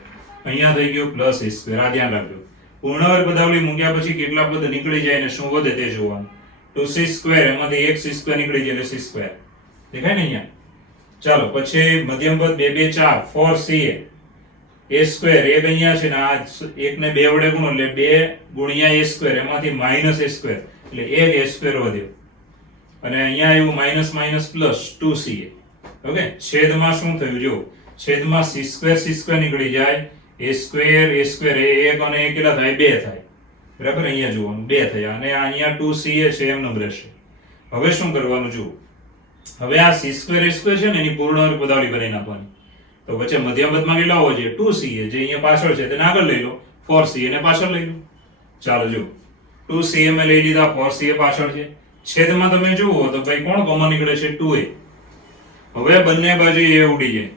અહીંયા થઈ ગયું +a². આ ધ્યાન રાખજો. પૂર્ણ વર્ગ પદાવલી મૂક્યા પછી કેટલા પદ નીકળી જાય અને શું વધે તે જોવાનું. 2c², એમાંથી એક c² નીકળી જાય એટલે c². દેખાય ને અહીંયા? ચાલો પછી મધ્યમ પદ 2 2 4 4ca. a² એક અહીંયા છે ને આ એકને 2 વડે ગુણો એટલે 2 ગુણ્યા a², એમાંથી -a² એટલે એક a² વધ્યો, અને અહીંયા આવ્યું -+ 2ca. ઓકે, છેદમાં શું થયું? જો છેદમાં c² નીકળી જાય, a² એ 1 અને 1 કેટલા થાય? 2 થાય. બરાબર, અહીંયા જોવાનું 2 થયા, અને અહીંયા 2ca છે એમ નંબર રહેશે. હવે શું કરવાનું? જો હવે આ c² a² છે ને એની પૂર્ણ વર્ગ પદાવલી બનાવી નાખવાની. તો વચ્ચે મધ્યમ પદમાં કેટલા હોવો જોઈએ? 2ca, જે અહીંયા પાછળ છે તેને આગળ લઈ લો, 4ca ને પાછળ લઈ લો. ચાલો જો 2ca મેં લઈ લીધા, 4ca પાછળ છે. છેદમાં તમે જુઓ તો ભાઈ કોણ કોમન નીકળે છે? 2a. હવે બંને બાજુ એ ઉડી જાય.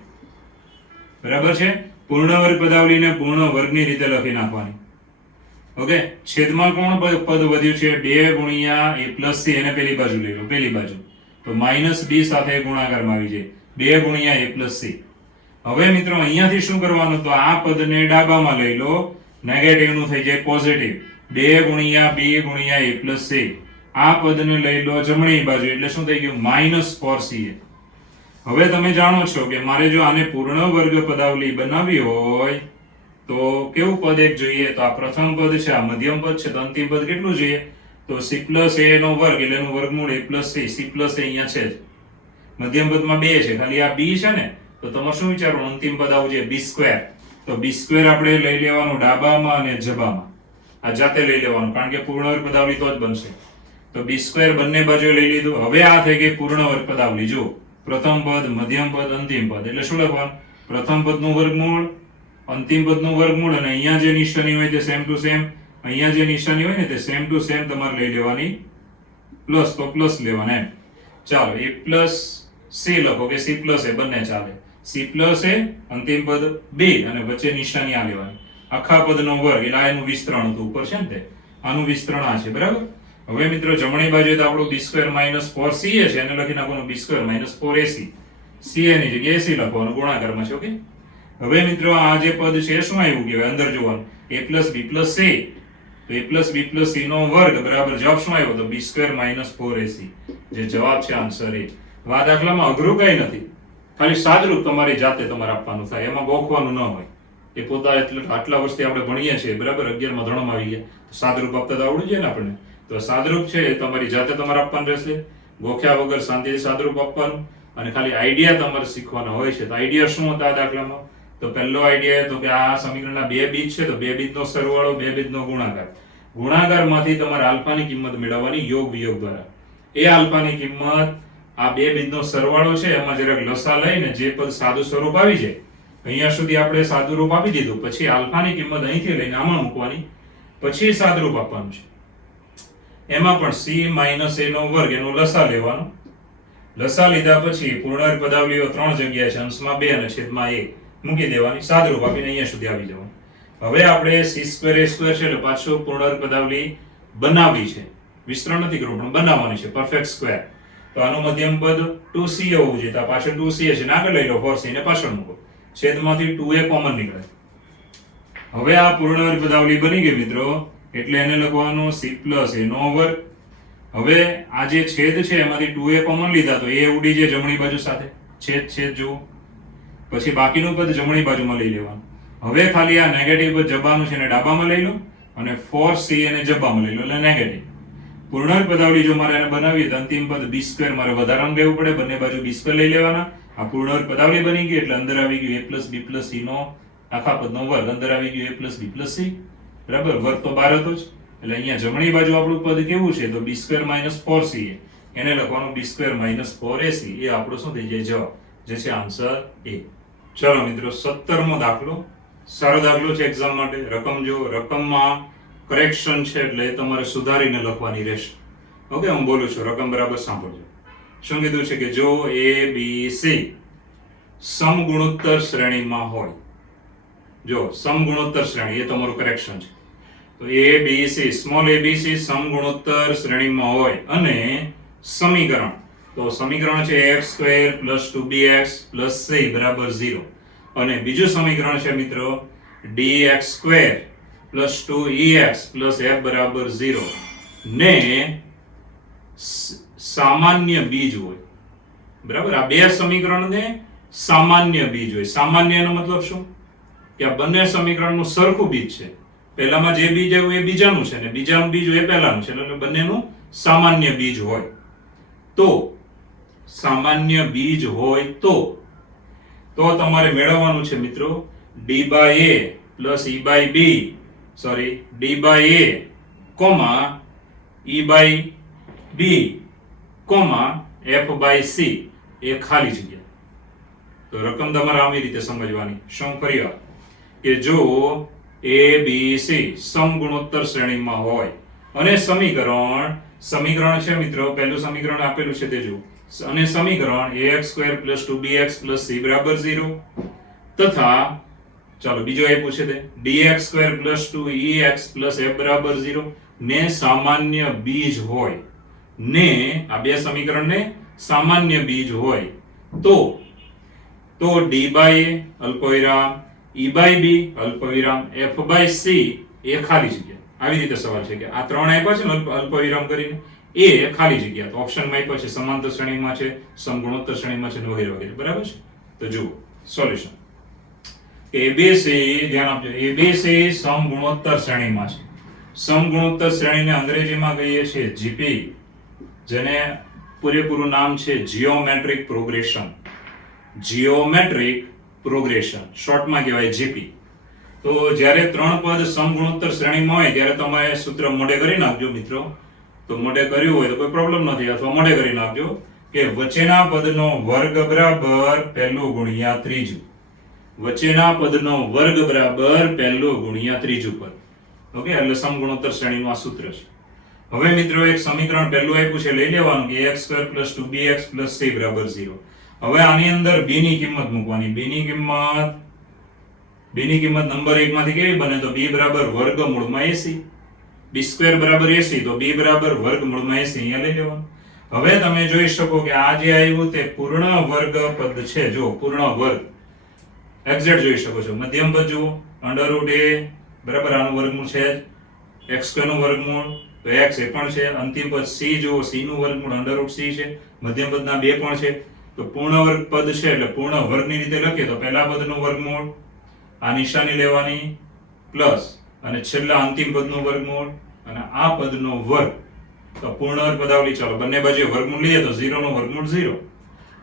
બરાબર છે? પૂર્ણ વર્ગ પદાવલીને પૂર્ણ વર્ગની રીતે લખી નાખવાની. ઓકે, છેદમાં કોણ પદ વધ્યું છે? 2 ગુણ્યા a + c, એને પેલી બાજુ લઈ લો, પેલી બાજુ. તો -b સાથે ગુણાકારમાં આવી જાય, 2 ગુણ્યા a + c. હવે મિત્રો અહીંયાથી શું કરવાનું? તો આ પદને ડાબામાં લઈ લો, નેગેટિવ નું થઈ જાય પોઝિટિવ. 2 ગુણ્યા b ગુણ્યા a + c. આ પદને લઈ લો જમણી બાજુ એટલે શું થઈ ગયું? -4ca. હવે તમે જાણો છો કે મારે જો આને પૂર્ણ વર્ગ પદાવલી બનાવવી હોય તો કેવું પદ એક જોઈએ? તો આ પ્રથમ પદ છે, આ મધ્યમ પદ છે, તો અંતિમ પદ કેટલું જોઈએ? તો c + a નો વર્ગ એટલે એનું વર્ગમૂળ a + c. c + a અહીંયા છે જ, મધ્યમ પદમાં 2 છે, ખાલી આ b છે ને, તો તમારે શું વિચારવાનું? અંતિમ પદ આવું છે b². તો b² આપણે લઈ લેવાનું ડાબામાં અને જબામાં, આ જાતે લઈ લેવાનું, કારણ કે પૂર્ણ વર્ગ પદાવલી તો જ બનશે. તો બી સ્ક્વેર બંને બાજુ લઈ લીધું. હવે આ થઈ ગઈ પૂર્ણ વર્ગ પદાવલી. જો પ્રથમ પદ, મધ્યમ પદ, અંતિમ પદ. એટલે શું લખવાનું? પ્રથમ પદનું વર્ગમૂળ, અંતિમ પદનું વર્ગમૂળ, અને અહીંયા જે નિશાની હોય તે સેમ ટુ સેમ, અહીંયા જે નિશાની હોય ને તે સેમ ટુ સેમ તમારે લઈ લેવાની. પ્લસ તો પ્લસ લેવાના એમ. ચાલો a પ્લસ c લખો કે c પ્લસ a બંને ચાલે. c પ્લસ a અંતિમ પદ 2 અને વચ્ચે નિશાની આ લેવાની. આખા પદનો વર્ગ એટલે આ એનું વિસ્તરણ હતું ઉપર છે ને તે. આનું વિસ્તરણ આ છે, બરાબર. હવે મિત્રો જમણી બાજુએ તો આપણું b² - 4ca છે, એને લખી નાખવાનું b² - 4ac. ca ની જગ્યાએ c લખવાનું ગુણાકારમાં છે. ઓકે. હવે મિત્રો આ જે પદ છે શું આવ્યું કહેવાય? અંદર જોવાનું. a + b + c, તો a + b + c નો વર્ગ બરાબર જવાબ શું આવ્યો? તો b² - 4ac. જે જવાબ છે આન્સર એ. આ દાખલામાં અઘરું કઈ નથી, ખાલી સાદરૂપ તમારી જાતે તમારે આપવાનું થાય, એમાં ગોખવાનું ન હોય. એ પોતા એટલે આટલા વર્ષથી આપણે ભણીએ છીએ, બરાબર. 11મા ધોરણમાં આવી ગયા, સાદરૂપ આપતા તો આવડું જોઈએ ને આપણને. તો સાદરૂપ છે એ તમારી જાતે તમારે આપવાનું રહેશે. ગોખ્યા વગર શાંતિથી સાદરૂપ આપવાનું, અને ખાલી આઈડિયા તમારે શીખવાના હોય છે. તો આઈડિયા શું હતા આ દાખલામાં? તો પહેલો આઈડિયા હતો કે આ સમીકરણના બે બીજ છે, તો બે બીજનો સરવાળો, બે બીજનો ગુણાકાર. ગુણાકારમાંથી તમારે આલ્ફાની કિંમત મેળવવાની યોગ વિયોગ દ્વારા. એ આલ્ફાની કિંમત આ બે બીજનો સરવાળો છે એમાં જરાક લસા લઈને જે પદ સાદું સ્વરૂપ આવી જાય, અહીંયા સુધી આપણે સાદું રૂપ આપી દીધું, પછી આલ્ફાની કિંમત અહીંથી લઈને આમાં મૂકવાની, પછી સાદુરૂપ આપવાનું છે. એમાં પણ c - a નો વર્ગ એનો લસા લેવાનો. લસા લીધા પછી પૂર્ણાંક પદાવલીઓ 3 જગ્યાએ છે, અંશમાં 2 અને છેદમાં 1 મૂકી દેવાની, સાદુરૂપ આપીને અહીંયા સુધી આવી જવાનું. હવે આપણે c² a² છે એટલે પાછું પૂર્ણાંક પદાવલી બનાવવી છે. વિસ્તરણ નથી કરવું પણ બનાવવાની છે, પરફેક્ટ સ્ક્વેર. તો આનું મધ્યમ પદ 2c હોવું જોઈએ, તો પાછળ 2c છે ને આગળ લઈ લો 4c ને પાછળ મૂકો, છેદમાંથી 2a કોમન નીકળે. હવે આ પૂર્ણાંક પદાવલી બની ગઈ મિત્રો, એટલે એને લખવાનું c + a નો વર્ગ. હવે આ જે છેદ છે એમાંથી 2a કોમન લીધા, તો a ઉડી જે જમણી બાજુ સાથે, છેદ છેદ જુઓ. પછી બાકીનું પદ જમણી બાજુમાં લઈ લેવાનું. હવે ખાલી આ નેગેટિવ પદ જબાનું છે ને ડાબામાં લઈ લો, અને 4c એને જબામાં લઈ લો એટલે નેગેટિવ. પૂર્ણાંક પદાવલી જો મારે એને બનાવીએ તો અંતિમ પદ b² મારે વધારાનું લેવું પડે, બંને બાજુ b² લઈ લેવાના. આ પૂર્ણાંક પદાવલી બની ગઈ એટલે અંદર આવી ગયું a + b + c નો આખા પદનો વર્ગ, અંદર આવી ગયું a + b + c, બરાબર. વર્ગ તો 12 હતો જ, એટલે અહીંયા જમણી બાજુ આપણું પદ કેવું છે? તો b² - 4ca, એને લખવાનું b² - 4ac. એ આપણો શું થઈ જાય? જવાબ, જે છે આન્સર એ. ચલો મિત્રો 17મો દાખલો, સારો દાખલો છે એક્ઝામ માટે. રકમ જો, રકમમાં કરેક્શન છે એટલે તમારે સુધારીને લખવાની રહેશે. ઓકે, હું બોલું છું, રકમ બરાબર સાંભળજો. શું કીધું છે કે જો a b c સમગુણોત્તર શ્રેણીમાં હોય, જો સમગુણોત્તર શ્રેણી, એ તમારું કરેક્શન છે. તો a b c small a b c સમગુણોત્તર શ્રેણીમાં હોય અને સમીકરણ, તો સમીકરણ છે ax² + 2bx + c = 0, અને બીજું સમીકરણ છે મિત્રો dx² + 2ex + f = 0 ને સામાન્ય બીજ હોય, બરાબર. આ બે સમીકરણને સામાન્ય બીજ હોય. સામાન્યનો મતલબ શું? કે આ બંને સમીકરણનું સરખું બીજ છે. પહેલામાં જે બીજ આવ્યું એ બીજાનું છે, ને બીજાનું બીજ હોય એ પહેલાનું છે, એટલે બંનેનું સામાન્ય બીજ હોય. તો સામાન્ય બીજ હોય તો તમારે મેળવવાનું છે મિત્રો d/a + e/b, sorry d/a, e/b, f/c, એ ખાલી જગ્યા. તો રકમ તમારે આવી રીતે સમજવાની. શું ફરી કે જો a b c સમગુણોત્તર શ્રેણીમાં હોય અને સમીકરણ છે મિત્રો, પહેલું સમીકરણ આપેલું છે તે જુઓ, અને સમીકરણ ax² + 2bx + c = 0 તથા ચાલો બીજો આપ્યું છે તે dx² + 2ex + f = 0 ને સામાન્ય બીજ હોય, ને આ બે સમીકરણને સામાન્ય બીજ હોય તો d/a અલ્પવિરામ, e/b અલ્પવિરામ, f/c એ ખાલી જગ્યા. આવી રીતે સવાલ છે કે આ ત્રણ આપ્યા છે ને અલ્પવિરામ કરીને, એ ખાલી જગ્યા. તો ઓપ્શનમાં આપ્યા છે સમાંતર શ્રેણીમાં છે, સમગુણોત્તર શ્રેણીમાં છે, વગેરે વગેરે, બરાબર છે. તો જુઓ સોલ્યુશન. abc, ધ્યાન આપજો, abc સમગુણોત્તર શ્રેણીમાં છે. સમગુણોત્તર શ્રેણીને અંગ્રેજીમાં કહીએ છીએ GP, જેને પૂરેપૂરું નામ છે જીઓમેટ્રિક પ્રોગ્રેશન. જીઓમેટ્રિક પ્રોગ્રેશન શોર્ટમાં કહેવાય GP. તો જ્યારે ત્રણ પદ સમગુણોત્તર શ્રેણીમાં હોય ત્યારે તમે સૂત્ર મોઢે કરી નાખજો મિત્રો. તો મોઢે કર્યું હોય તો કોઈ પ્રોબ્લેમ નથી, અથવા મોઢે કરી નાખજો કે વચ્ચેના પદનો વર્ગ બરાબર પહેલું ગુણ્યા ત્રીજું. વચ્ચેના પદનો વર્ગ બરાબર પહેલું ગુણ્યા ત્રીજું પદ. ઓકે, એટલે સમગુણોત્તર શ્રેણીનું આ સૂત્ર છે. હવે મિત્રો એક સમીકરણ પહેલું આપ્યું છે, લઈ લેવાનું કે x² + 2bx + c બરાબર 0. હવે આની અંદર b ની કિંમત મૂકવાની. b ની કિંમત નંબર 1 માંથી કેવી બને? તો b બરાબર વર્ગમૂળમાં 80. b² બરાબર 80, તો b બરાબર વર્ગમૂળમાં 80 અહીંયા લઈ લેવાનું. હવે તમે જોઈ શકો કે આ જે આવ્યું તે પૂર્ણ વર્ગ પદ છે. જો પૂર્ણ વર્ગ એક્ઝેક્ટ જોઈ શકો છો. મધ્યમ પદ જુઓ, √a બરાબર આનું વર્ગમૂળ છે જ, x² નું વર્ગમૂળ તો x એ પણ છે. અંતિમ પદ c જુઓ, c નું વર્ગમૂળ √c છે. મધ્યમ પદના 2 પણ છે. તો પૂર્ણ વર્ગ પદ છે એટલે પૂર્ણ વર્ગની રીતે લખીએ તો પહેલા પદનું વર્ગમૂળ, આ નિશાની લેવાની, પ્લસ અને છેલ્લા અંતિમ પદનું વર્ગમૂળ અને આ પદનો વર્ગ. તો પૂર્ણ વર્ગ પદાવલી, ચાલો બંને બાજુ વર્ગમૂળ લઈએ તો 0 નું વર્ગમૂળ 0.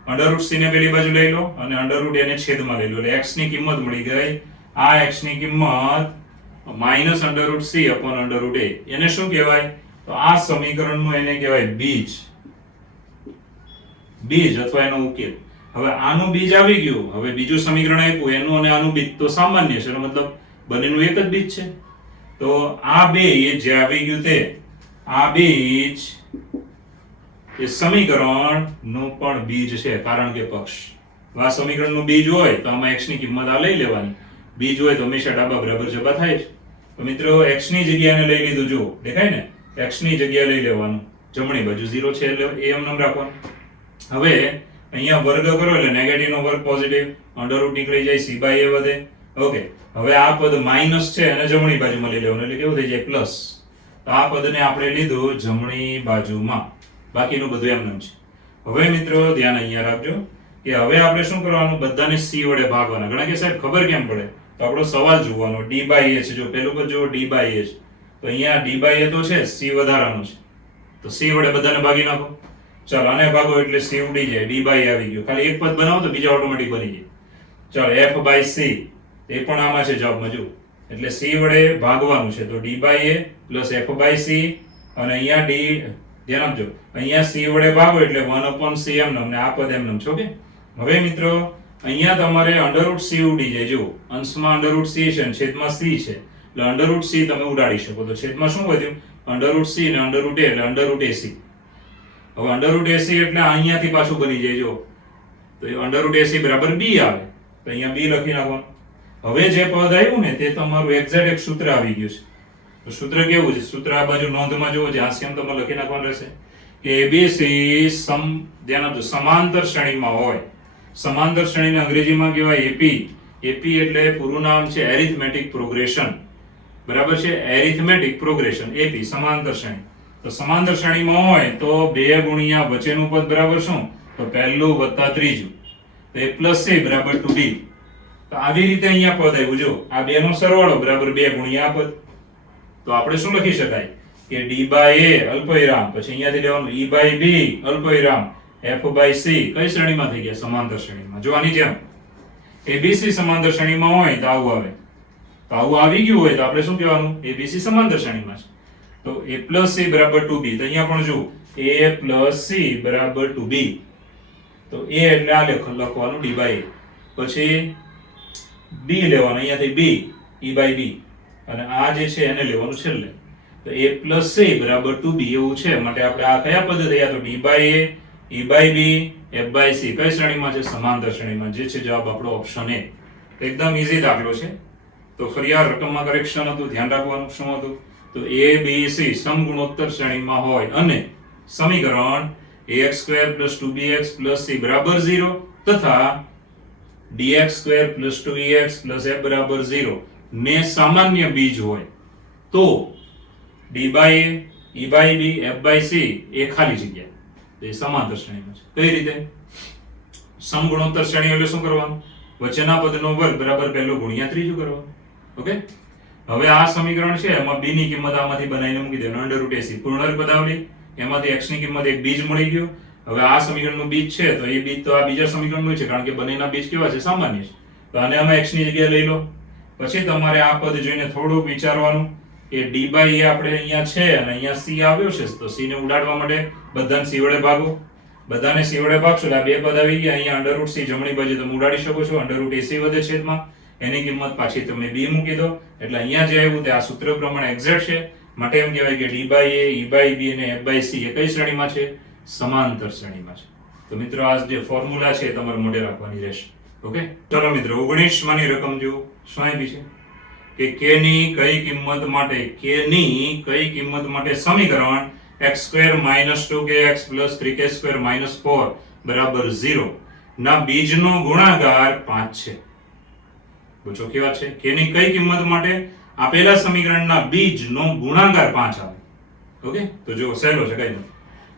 √c ને પેલી બાજુ લઈ લો અને √a ને છેદમાં લઈ લો એટલે x ની કિંમત મળી ગઈ. આ x ની કિંમત -√c/√a. એને શું કહેવાય? તો આ સમીકરણનું એને કહેવાય બીજ અથવા એનો ઉકેલ. હવે આનું બીજ આવી ગયું. હવે બીજું સમીકરણ આપ્યું એનું અને આનું બીજ તો સામાન્ય છે, એનો મતલબ બંનેનું એક જ બીજ છે. તો આ બે એ જે આવી ગયું તે આ બીજ એ સમીકરણનું પણ બીજ છે, કારણ કે પક્ષ. આ સમીકરણનું બીજ હોય તો આમાં x ની કિંમત આ લઈ લેવાની. બીજ હોય તો હંમેશા ડાબા બરાબર જબા થાય છે. તો મિત્રો x ની જગ્યાએ લઈ લીધું, જો દેખાય ને, x ની જગ્યાએ લઈ લેવાનું. જમણી બાજુ 0 છે એટલે એ એમ રાખવાનું. હવે અહીંયા વર્ગ કરો એટલે નેગેટિવ નો વર્ગ પોઝિટિવ, અંડરરૂટ નીકળી જાય, c/a વધે. ઓકે, હવે આ પદ માઈનસ છે અને જમણી બાજુમાં લઈ લેવાનું એટલે કેવું થઈ જાય? પ્લસ. તો આ પદને આપણે લીધું જમણી બાજુમાં, બાકીનું બધું એમનેમ છે. હવે મિત્રો ધ્યાન અહીંયા રાખજો કે હવે આપણે શું કરવાનું? બધાને c વડે ભાગવાના. ઘણા કે સાહેબ ખબર કેમ પડે? તો આપણો સવાલ જોવાનો. d/a છે, જો પેલું પદ જો d/a છે, તો અહીંયા d/a તો છે, c વધારાનું છે, તો c વડે બધાને ભાગી નાખો. ચાલો આને ભાગો એટલે c ઉડી જાય, d/a આવી ગયો. ખાલી એક પદ બનાવો તો બીજા ઓટોમેટિક બની જાય. ચાલો f/c એ પણ આમાં છે જવાબમાં, જો એટલે c વડે ભાગવાનું છે, તો d/a + f/c અને અહીંયા d, ધ્યાન આપજો, અહીંયા c વડે ભાગો એટલે 1/c એમનેમ ને આ પદ એમનેમ છો કે. હવે મિત્રો અહીંયા તમારે √c ઉડી જાય. જો અંશમાં √c છે અને છેદમાં c છે એટલે √c તમે ઉડાડી શકો. તો છેદમાં શું વધ્યું? √c ને √a એટલે √ac. હવે √ac એટલે અહીંયાથી પાછું બની જાય. જો તો √ac બરાબર b આવે, તો અહીંયા b લખી નાખવાનું. હવે જે પદ આવ્યું ને તે તમારું એક્ઝેક્ટ એક સૂત્ર આવી ગયું છે. તો સૂત્ર કેવું છે? સૂત્ર આ બાજુ નોંધમાં જુઓ, જ્યાં સેમ તમારે લખી નાખવાનું રહેશે કે abc ધ્યાન આપજો, સમાંતર શ્રેણીમાં હોય. સમાંતર શ્રેણીને અંગ્રેજીમાં કહેવાય AP. AP એટલે પૂરું નામ છે એરિથમેટિક પ્રોગ્રેશન. બરાબર છે, એરિથમેટિક પ્રોગ્રેશન, AP સમાંતર શ્રેણી. તો સમાંતર શ્રેણીમાં હોય તો 2 ગુણ્યા વચ્ચેનું પદ બરાબર શું? તો પહેલું વત્તા ત્રીજું, તો a + c બરાબર 2b. તો આવી રીતે અહીંયા પદ આવ્યું. જો આ બે નો સરવાળો બરાબર 2 ગુણ્યા આ પદ. તો આપણે શું લખી શકાય કે d/a અલ્પવિરામ, પછી અહીંયાથી લેવાનું e/b અલ્પવિરામ f/c. કઈ શ્રેણીમાં થઈ ગયા? સમાંતર શ્રેણીમાં. જો આની જેમ abc સમાંતર શ્રેણીમાં હોય તો આવું આવે. તો આવું આવી ગયું હોય તો આપણે શું કહેવાનું? abc સમાંતર શ્રેણીમાં છે. તો a + c બરાબર 2b. તો અહીંયા પણ જો a + c બરાબર 2b. તો a એટલે આ લખવાનું d/a, પછી b લેવાનું, અહીંયાથી b e/b અને આ જે છે એને લેવાનું છેલ્લે. તો a + c બરાબર 2b એવું છે. માટે આપણે આ કયા પદ થયા? તો d/a e/b f/c. કઈ શ્રેણીમાં છે? સમાંતર શ્રેણીમાં. જે છે જવાબ આપણો ઓપ્શન A. એકદમ ઈઝી દાખલો છે. તો ફરી આ રકમમાં કરેક્શન હતું, ધ્યાન રાખવાનું. શું હતું? તો a b c સમગુણોત્તર શ્રેણીમાં હોય અને સમીકરણ ax² + 2bx + c બરાબર 0 તથા dx² + 2ex + f બરાબર 0 ને સામાન્ય બીજ હોય તો d/a e/b f/c એ ખાલી જગ્યા. એ સમાંતર શ્રેણીમાં છે. કઈ રીતે? સમગુણોત્તર શ્રેણી એટલે શું કરવાનું? વચ્ચેના પદનો વર્ગ બરાબર પહેલું ગુણ્યા ત્રીજું કરવાનું. ઓકે, હવે આ સમીકરણ છે એમાં b ની કિંમત આમાંથી બનાવીને મૂકી દેવાનું. √ac પૂર્ણ પદાવલી, એમાંથી x ની કિંમત એક બીજ મળી ગયો. હવે આ સમીકરણનું બીજ છે તો એ બીજ તો આ બીજા સમીકરણનું છે, કારણ કે બંનેના બીજ કેવા છે? સામાન્ય છે. તો આને આમાં x ની જગ્યાએ લઈ લો. પછી તમારે આ પદ જોઈને થોડુંક વિચારવાનું કે d બાય a આપણે અહીંયા છે અને અહીંયા c આવ્યો છે, તો c ને ઉડાડવા માટે બધાને c વડે ભાગો. બધાને c વડે ભાગશો એટલે આ બે પદ આવી ગયા. અહીંયા અંડર રૂટ c જમણી બાજુ તમે ઉડાડી શકો છો. અંડર રૂટ ac વધે છેદમાં એની કિંમત પાછી તમે b મૂકી દો એટલે અહીંયા જે આવ્યું તે આ સૂત્ર પ્રમાણે એક્ઝેક્ટ છે. માટે એમ કહેવાય કે d by a, e by b અને f બાય c એ કઈ શ્રેણીમાં છે? સમાંતર શ્રેણીમાં છે. તો મિત્રો આ જે ફોર્મ્યુલા છે એ તમારે મોઢે રાખવાની રહેશે. ઓકે, ચલો મિત્રો 19 માની રકમ જુઓ. શું આપી છે કે k ની કઈ કિંમત માટે, k ની કઈ કિંમત માટે સમીકરણ x² - 2kx + 3k² - 4 બરાબર 0 ના બીજનો ગુણાકાર 5 છે. પૂછો કેવી વાત છે? k ની કઈ કિંમત માટે આપેલા સમીકરણના બીજનો ગુણાકાર 5 આવે. ઓકે, તો જો સહેલો છે, કઈ નથી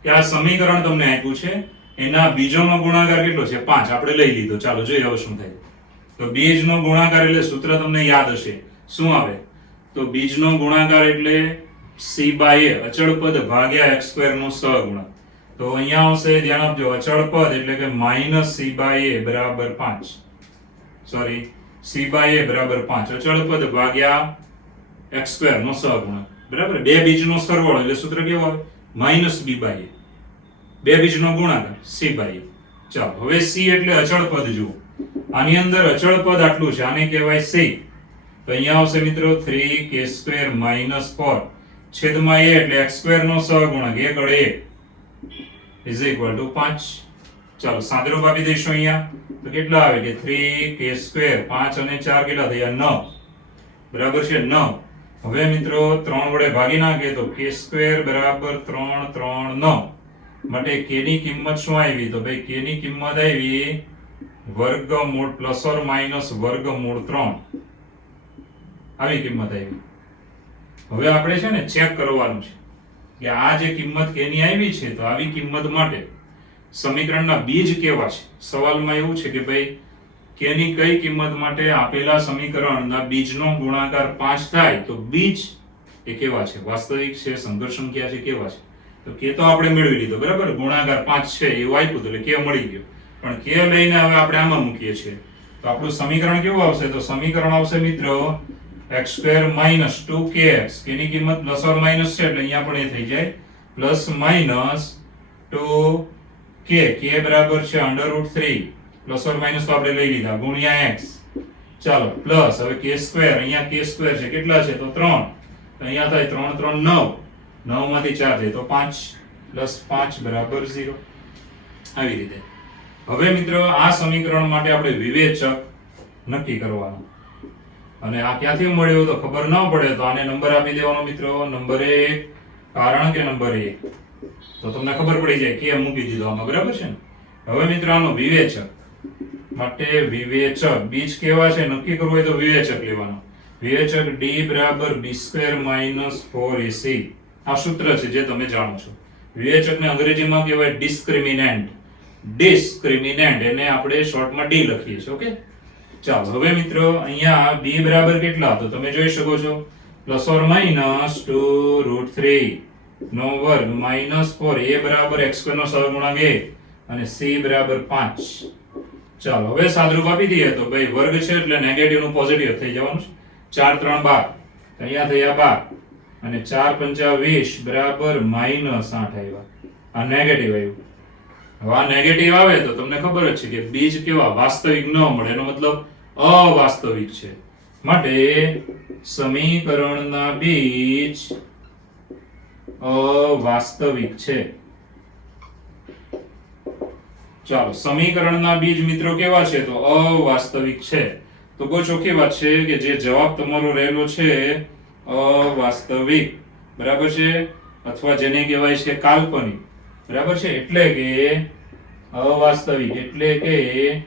કે આ સમીકરણ તમને આપ્યું છે, એના બીજોનો ગુણાકાર કેટલો છે? 5 આપણે લઈ લીધો. ચાલો જોઈએ હવે શું થાય. તો બીજનો ગુણાકાર એટલે સૂત્ર તમને યાદ હશે. શું આવે? તો બીજનો ગુણાકાર એટલે c બાય a અચળ પદ ભાગ્યા x² નો સહગુણક. તો અહીંયા આવશે, ધ્યાન આપજો, અચળ પદ એટલે કે -c બાય a બરાબર 5. સોરી, c બાય a બરાબર 5 અચળ પદ ભાગ્યા x² નો સહગુણક. બરાબર, બે બીજનો સરવાળો એટલે સૂત્ર કેવું આવે? -b by a. બે બીજનો ગુણાકાર c બાય a. ચાલો હવે c એટલે અચળ પદ જુઓ. આની અંદર અચળ પદ આટલું છે, આને કહેવાય c. તો અહીંયા આવશે મિત્રો 3k² - 4 છેદમાં a એટલે x² નો સહગુણક 1 વડે 1 = 5. ચાલો સાદરૂપ આપી દઈશું અહીંયા. તો કેટલા આવે કે 3k², 5 અને 4 કેટલા થયા? 9. બરાબર છે, 9. હવે મિત્રો 3 વડે ભાગી નાખીએ તો k² બરાબર 3 3 9. માટે k ની કિંમત શું આવી? તો ભાઈ k ની કિંમત આવી વર્ગમૂળ ± વર્ગમૂળ 3. આવી કિંમત આવી. હવે આપણે છે ને ચેક કરવાનું છે કે આ જે કિંમત k ની આવી છે, તો આવી કિંમત માટે સમીકરણના બીજ કેવા છે. સવાલમાં એવું છે કે ભાઈ k ની કઈ કિંમત માટે આપેલા સમીકરણના બીજનો ગુણાકાર 5 થાય તો બીજ એ કેવા છે? વાસ્તવિક છે, સંકર સંખ્યા છે, કેવા છે? તો k તો આપણે મેળવી લીધો. બરાબર, ગુણાકાર 5 છે એવું આપ્યું એટલે k મળી ગયો. પણ k લઈને હવે આપણે આમાં મૂકીએ છીએ તો આપણું સમીકરણ કેવું આવશે? તો સમીકરણ આવશે મિત્રો x² - 2kx. k ની કિંમત પ્લસ ઓર માઈનસ છે એટલે અહીંયા પણ એ થઈ જાય +- 2k. k બરાબર છે √3 પ્લસ ઓર માઈનસ તો આપણે લઈ લીધા ગુણ્યા x. ચાલો પ્લસ હવે k², અહીંયા k² છે કેટલા છે? તો 3. તો અહીંયા થાય 3 3 9. 9 માંથી 4 જાય તો 5 + 5 બરાબર 0. આવી રીતે હવે મિત્રો આ સમીકરણ માટે આપણે વિવેચક નક્કી કરવાનું. અને આ ક્યાંથી મળ્યું તો ખબર ન પડે તો આને નંબર આપી દેવાનો મિત્રો. નંબર 1 કારણ કે નંબર 1 તો તમને ખબર પડી જાય કે મૂકી દીધો આમાં. બરાબર છે ને? હવે મિત્રો આનો વિવેચક માટે વિવેચક બીજ કેવા છે નક્કી કરવું હોય તો વિવેચક લેવાનો. વિવેચક d બરાબર b² - 4ac. આ સૂત્ર છે જે તમે જાણો છો. વિવેચકને અંગ્રેજીમાં કહેવાય ડિસ્ક્રિમિનન્ટ. ડિસ્ક્રિમિનન્ટ એને આપણે શોર્ટમાં d લખીએ છીએ. ઓકે, ચાલો હવે મિત્રો અહીંયા b બરાબર કેટલા? તો તમે જોઈ શકો છો ±2√3 નો વર્ગ -4. a બરાબર x² નો સહગુણક 1 અને c બરાબર 5. ચાલો હવે સાદરૂપ આપી દઈએ તો ભાઈ વર્ગ છે એટલે નેગેટિવ નું પોઝિટિવ થઈ જવાનું છે. 4 3 12 અહીંયા થયા 12 અને 4 5 20 બરાબર -8 આવ્યા. આ નેગેટિવ આવ્યું. હવે આ નેગેટિવ આવે તો તમને ખબર જ છે કે બીજ કેવા? વાસ્તવિક ન મળે, એનો મતલબ અવાસ્તવિક છે. માટે સમીકરણના બીજ અવાસ્તવિક છે. ચાલો સમીકરણના બીજ મિત્રો કેવા છે? તો અવાસ્તવિક છે. તો બહુ ચોખ્ખી વાત છે કે જે જવાબ તમારો રહેલો છે અવાસ્તવિક. બરાબર છે? અથવા જેને કહેવાય છે કાલ્પનિક. બરાબર છે? એટલે કે અવાસ્તવિક એટલે કે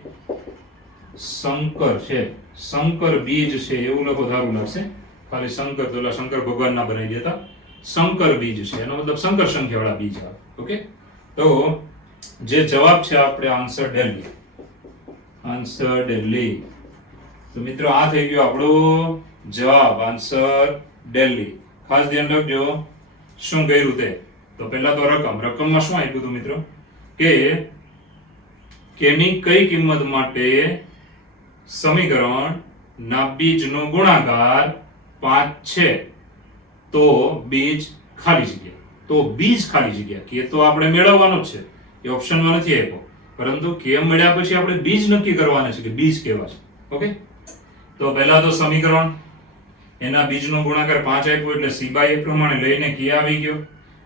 સંકર છે. સંકર બીજ છે એવું લખો સારું લાગશે. ખાલી શંકર તો શંકર ભગવાન ના બનાવી દેતા. સંકર બીજ છે એનો મતલબ સંકર સંખ્યા વાળા બીજ આવે. ઓકે, તો જે જવાબ છે આપણે આન્સર ડેલી. Answer daily. તો મિત્રો આ થઈ ગયો આપણો જવાબ આન્સર ડેલી. ખાસ ધ્યાન રાખજો શું કર્યું તે. તો પહેલા તો રકમમાં શું આપ્યું હતું મિત્રો કે ની કઈ કિંમત માટે સમીકરણ ના બીજનો ગુણાકાર 5 છે. તો બીજ ખાલી જગ્યા. તો બીજ ખાલી જગ્યા કે તો આપણે મેળવવાનો જ છે, એ ઓપ્શનમાં નથી આપ્યો, પરંતુ કે મળ્યા પછી આપણે બીજ નક્કી કરવાના છે કે બીજ કેવા છે. ઓકે, તો પહેલા તો સમીકરણ, એના બીજનો ગુણાકાર 5 આપ્યો એટલે c/a પ્રમાણે લઈને કે આવી ગયો.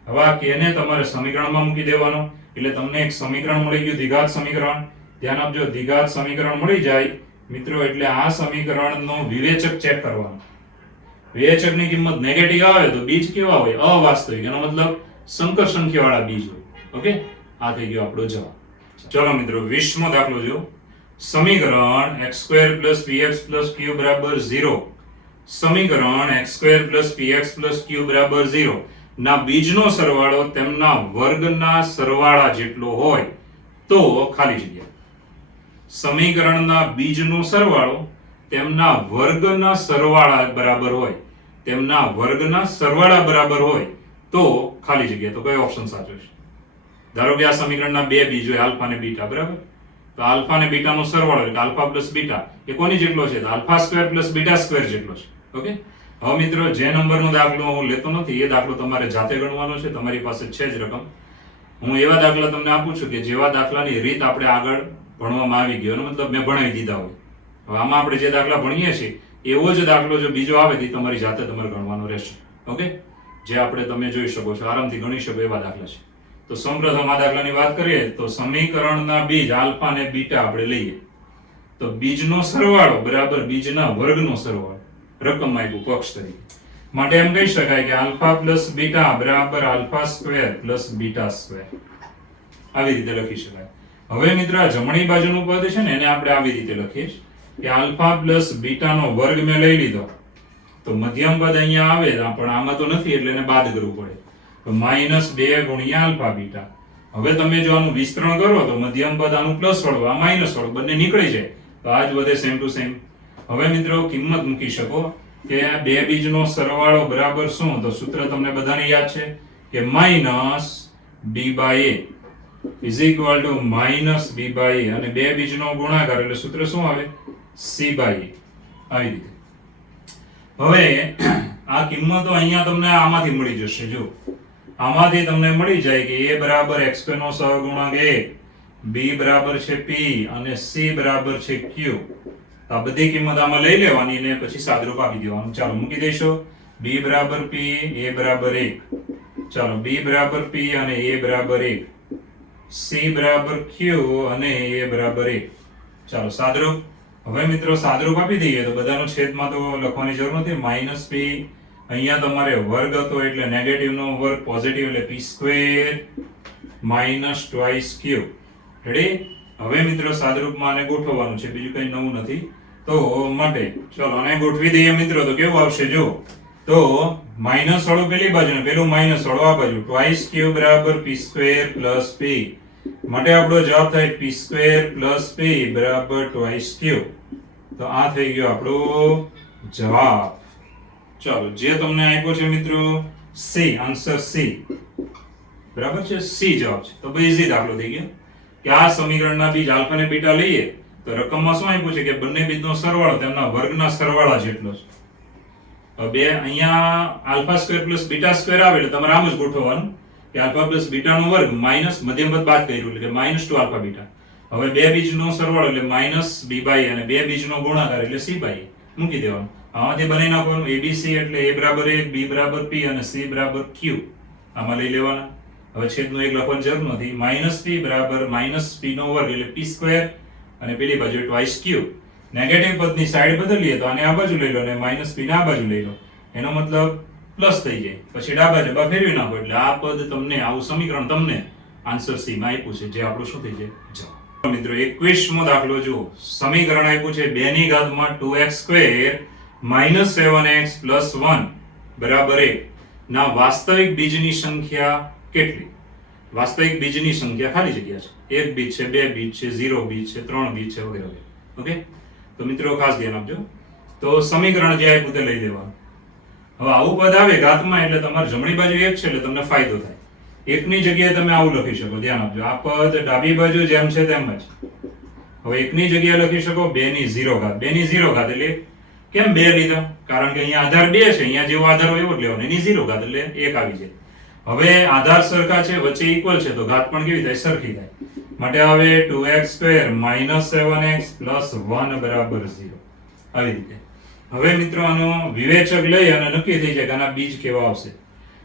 હવે આ કે ને તમારે સમીકરણમાં મૂકી દેવાનો એટલે તમને એક સમીકરણ મળી ગયું, દ્વિઘાત સમીકરણ. ધ્યાન આપજો, દ્વિઘાત સમીકરણ મળી જાય મિત્રો એટલે આ સમીકરણનો વિવેચક ચેક કરવાનો. વિવેચકની કિંમત નેગેટિવ આવે તો બીજ કેવા હોય? અવાસ્તવિક, એનો મતલબ સંકર સંખ્યાવાળા બીજ હોય. ઓકે, આ થઈ ગયો આપણો જવાબ. ચલો મિત્રો 20મો દાખલો જો. સમીકરણ x² + px + q = 0. સમીકરણ x² + px + q = 0 ના બીજનો સરવાળો તેમના વર્ગના સરવાળા જેટલો હોય તો ખાલી જગ્યા. સમીકરણના બીજનો સરવાળો તેમના વર્ગના સરવાળા બરાબર હોય, તેમના વર્ગના સરવાળા બરાબર હોય તો ખાલી જગ્યા. તો કયો ઓપ્શન સાચો છે? ધારો કે આ સમીકરણના બે બીજ હોય, આલ્ફા અને બીટા, બરાબર? તો આલ્ફા અને બીટાનો સરવાળો એટલે આલ્ફા પ્લસ બીટા એ કોની જેટલો છે? આલ્ફા² + બીટા² જેટલો છે. ઓકે, હવે મિત્રો જે નંબરનો દાખલો હું લેતો નથી એ દાખલો તમારે જાતે ગણવાનો છે, તમારી પાસે છે જ રકમ. હું એવા દાખલા તમને આપું છું કે જેવા દાખલાની રીત આપણે આગળ ભણવામાં આવી ગયો, એનો મતલબ મેં ભણાવી દીધા હોય. હવે આમાં આપણે જે દાખલા ભણીએ છીએ એવો જ દાખલો જો બીજો આવે તો તમારી જાતે તમારે ગણવાનો રહેશે. ઓકે, જે આપણે તમે જોઈ શકો છો, આરામથી ગણી શકો એવા દાખલા છે. તો સૌપ્રથમ આ દાખલાની વાત કરીએ તો સમીકરણના બીજ આલ્ફા અને બીટા આપણે લઈએ તો બીજનો સરવાળો બરાબર બીજના વર્ગનો સરવાળો રકમમાં આપ્યું પક્ષ તરીકે, માટે એમ કહી શકાય કે આલ્ફા પ્લસ બીટા બરાબર આલ્ફા² પ્લસ બીટા². આવી રીતે લખી શકાય. હવે મિત્ર આ જમણી બાજુનું પદ છે ને એને આપણે આવી રીતે લખીએ કે આલ્ફા પ્લસ બીટાનો વર્ગ મેં લઈ લીધો તો મધ્યમ પદ અહીંયા આવે પણ આમાં તો નથી એટલે એને બાદ કરવું પડે. તો -2 ગુણ્યા આલ્ફા બીટા. હવે તમે જો આનું વિસ્તરણ કરો તો મધ્યમ પદ આનું પ્લસ વાળું આ માઇનસ વાળું બંને નીકળી જાય તો આ જ વધે સેમ ટુ સેમ. હવે મિત્રો કિંમત મૂકી શકો કે આ બે બીજનો સરવાળો બરાબર શું? તો સૂત્ર તમને બધાને યાદ છે કે -b/a is equal to -b/a અને બે બીજનો ગુણાકાર એટલે સૂત્ર શું આવે? c/a. આવી રીતે. હવે આ કિંમતો અહીંયા તમને આમાંથી મળી જશે. જો આમાંથી તમને મળી જાય કે a બરાબર x² નો સહગુણક 1, b બરાબર છે p અને c બરાબર છે q. આ બધી કિંમત આમાં લઈ લેવાની અને પછી સાદરૂપ આપી દેવાનું. ચાલો મૂકી દેશો. b બરાબર p, a બરાબર 1. ચાલો b બરાબર p અને a બરાબર 1, c બરાબર q અને a બરાબર 1. ચાલો સાદરૂપ. હવે મિત્રો સાદરૂપ આપી દઈએ તો બધાનો છેદમાં તો લખવાની જરૂર નથી. -p અહીંયા તમારે વર્ગ હતો એટલે નેગેટિવ નો વર્ગ પોઝિટિવ એટલે p² -2q. રેડી? હવે મિત્રો સાદરૂપમાં આને ગોઠવવાનું છે, બીજું કંઈ નવું નથી. તો માટે ચલો આને ગોઠવી દઈએ મિત્રો તો કેવું આવશે જો. તો માઈનસ વાળું પેલી બાજુ ને પેલું માઈનસ વાળું આ બાજુ 2q બરાબર p² + p. માટે આપણો જવાબ થાય p² + p બરાબર 2q. તો આ થઈ ગયો આપણો જવાબ. ચાલો જે તમને આપ્યો છે મિત્રો C, આન્સર C બરાબર છે, C જવાબ છે. તો બહુ ઈઝી દાખલો થઈ ગયો કે આ સમીકરણના બીજ આલ્ફા અને બીટા લઈએ તો રકમમાં શું આપ્યું છે કે બંને બીજનો સરવાળો તેમના વર્ગના સરવાળા જેટલો છે. હવે બે અહીંયા α² + β² આવે એટલે તમારે આમ જ ગોઠવવાનું કે α + બીટાનો વર્ગ માઈનસ મધ્યમ પદ બાદ કર્યું એટલે કે -2 α બીટા. હવે બે બીજનો સરવાળો એટલે -b/a અને બે બીજનો ગુણાકાર એટલે c/a મૂકી દેવાનું. આમાંથી બનાવી નાખવાનું. abc એટલે a બરાબર 1, b બરાબર p અને c બરાબર q. આમાં લઈ લેવાના. હવે છેદનું એક લખવાની જરૂર નથી. -p બરાબર -p નો વર્ગ એટલે p² અને પેલી બાજુ 2q. નેગેટિવ પદની સાઈડ બદલીએ તો આને આ બાજુ લઈ લો અને -p ને આ બાજુ લઈ લો. એનો મતલબ પ્લસ થઈ જાય. પછી ડાબા જબા ફેરવી નાખો એટલે આ પદ તમને આવું સમીકરણ તમને આન્સર c માં આપ્યું છે જે આપણું શું થઈ જાય જવાબ. મિત્રો 21મો દાખલો જુઓ. સમીકરણ આપ્યું છે 2^2x² -7x + 1 બરાબર 1 ના વાસ્તવિક બીજની સંખ્યા કેટલી? વાસ્તવિક બીજની સંખ્યા ખાલી જગ્યા છે. એક બીજ છે, બે બીજ છે, 0 બીજ છે, 3 બીજ છે વગેરે વગેરે. ઓકે, તો મિત્રો ખાસ ધ્યાન આપજો. તો સમીકરણ જે આપ્યું તે લઈ લેવાનું. હવે આવું પદ આવે ઘાતમાં એટલે તમારે જમણી બાજુ 1 છે એટલે તમને ફાયદો થાય. એકની જગ્યાએ તમે આવું લખી શકો. ધ્યાન આપજો. આ પદ ડાબી બાજુ જેમ છે તેમ જ. હવે એકની જગ્યાએ લખી શકો 2^0. 2^0 એટલે કેમ 2 લીધા? કારણ કે અહીંયા આધાર 2 છે, અહીંયા જેવો આધાર હોય એવો જ લેવાનો, એની 0 ઘાત એટલે 1 આવી જાય. હવે આધાર સરખા છે, વચ્ચે ઇક્વલ છે, તો ઘાત પણ કેવી થાય? સરખી થાય. માટે હવે 2x² - 7x + 1 બરાબર 0. આવી રીતે. હવે મિત્રો આનો વિવેચક લઈ અને નક્કી થઈ જાય કે આના બીજ કેવા આવશે,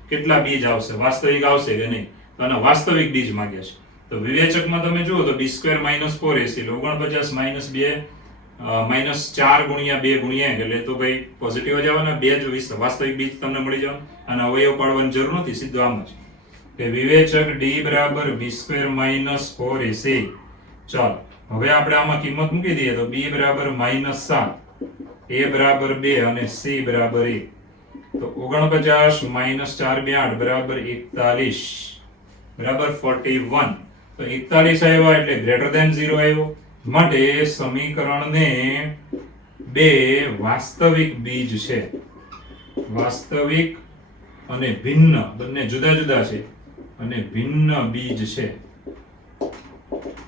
કેટલા બીજ આવશે, વાસ્તવિક આવશે કે નહીં. તો આના વાસ્તવિક બીજ માંગ્યા છે. તો વિવેચકમાં તમે જુઓ તો d² - 4ac એટલે 49 - 2 -4 ગુણ્યા 2 ગુણ્યા 1 એટલે તો ભાઈ પોઝિટિવ જ આવવાના, 2 જ વાસ્તવિક બીજ તમને મળી જવાના. અને અવયવ પાડવાની જરૂર નથી, સીધું આમ જ કે વિવેચક d બરાબર b² - 4ac. ચાલો હવે આપણે આમાં કિંમત મૂકી દઈએ તો b બરાબર -7, a બરાબર 2 અને c બરાબર 1. તો 49 - 4 2 8 બરાબર 41 બરાબર 41. તો 41 આવ્યા એટલે ગ્રેટર ધેન 0 આવ્યો. માટે સમીકરણને બે વાસ્તવિક બીજ છે, વાસ્તવિક અને ભિન્ન, બંને જુદા જુદા છે અને ભિન્ન બીજ છે.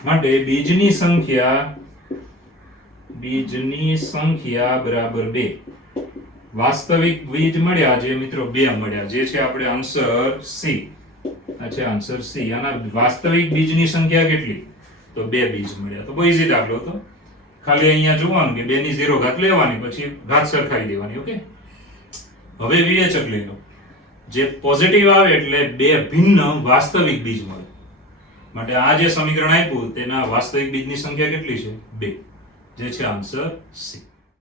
માટે બીજની સંખ્યા બરાબર 2. વાસ્તવિક બીજ મળ્યા જે મિત્રો 2 મળ્યા, જે છે આપણે આન્સર C. આ છે આન્સર C. આના વાસ્તવિક બીજની સંખ્યા કેટલી? તો 2 બીજ મળ્યા. તો બહુ ઈઝી દાખલો હતો. ખાલી અહીંયા જોવાનું કે 2 ની 0 ઘાત લેવાની, પછી ઘાત સરખાવી દેવાની. ઓકે, હવે વિવેચક લઈ લો. જે પોઝિટિવ આવે એટલે 2 ભિન્ન વાસ્તવિક બીજ મળે. માટે આ જે સમીકરણ આપ્યું તેના વાસ્તવિક બીજની સંખ્યા કેટલી છે? 2, જે છે આન્સર C.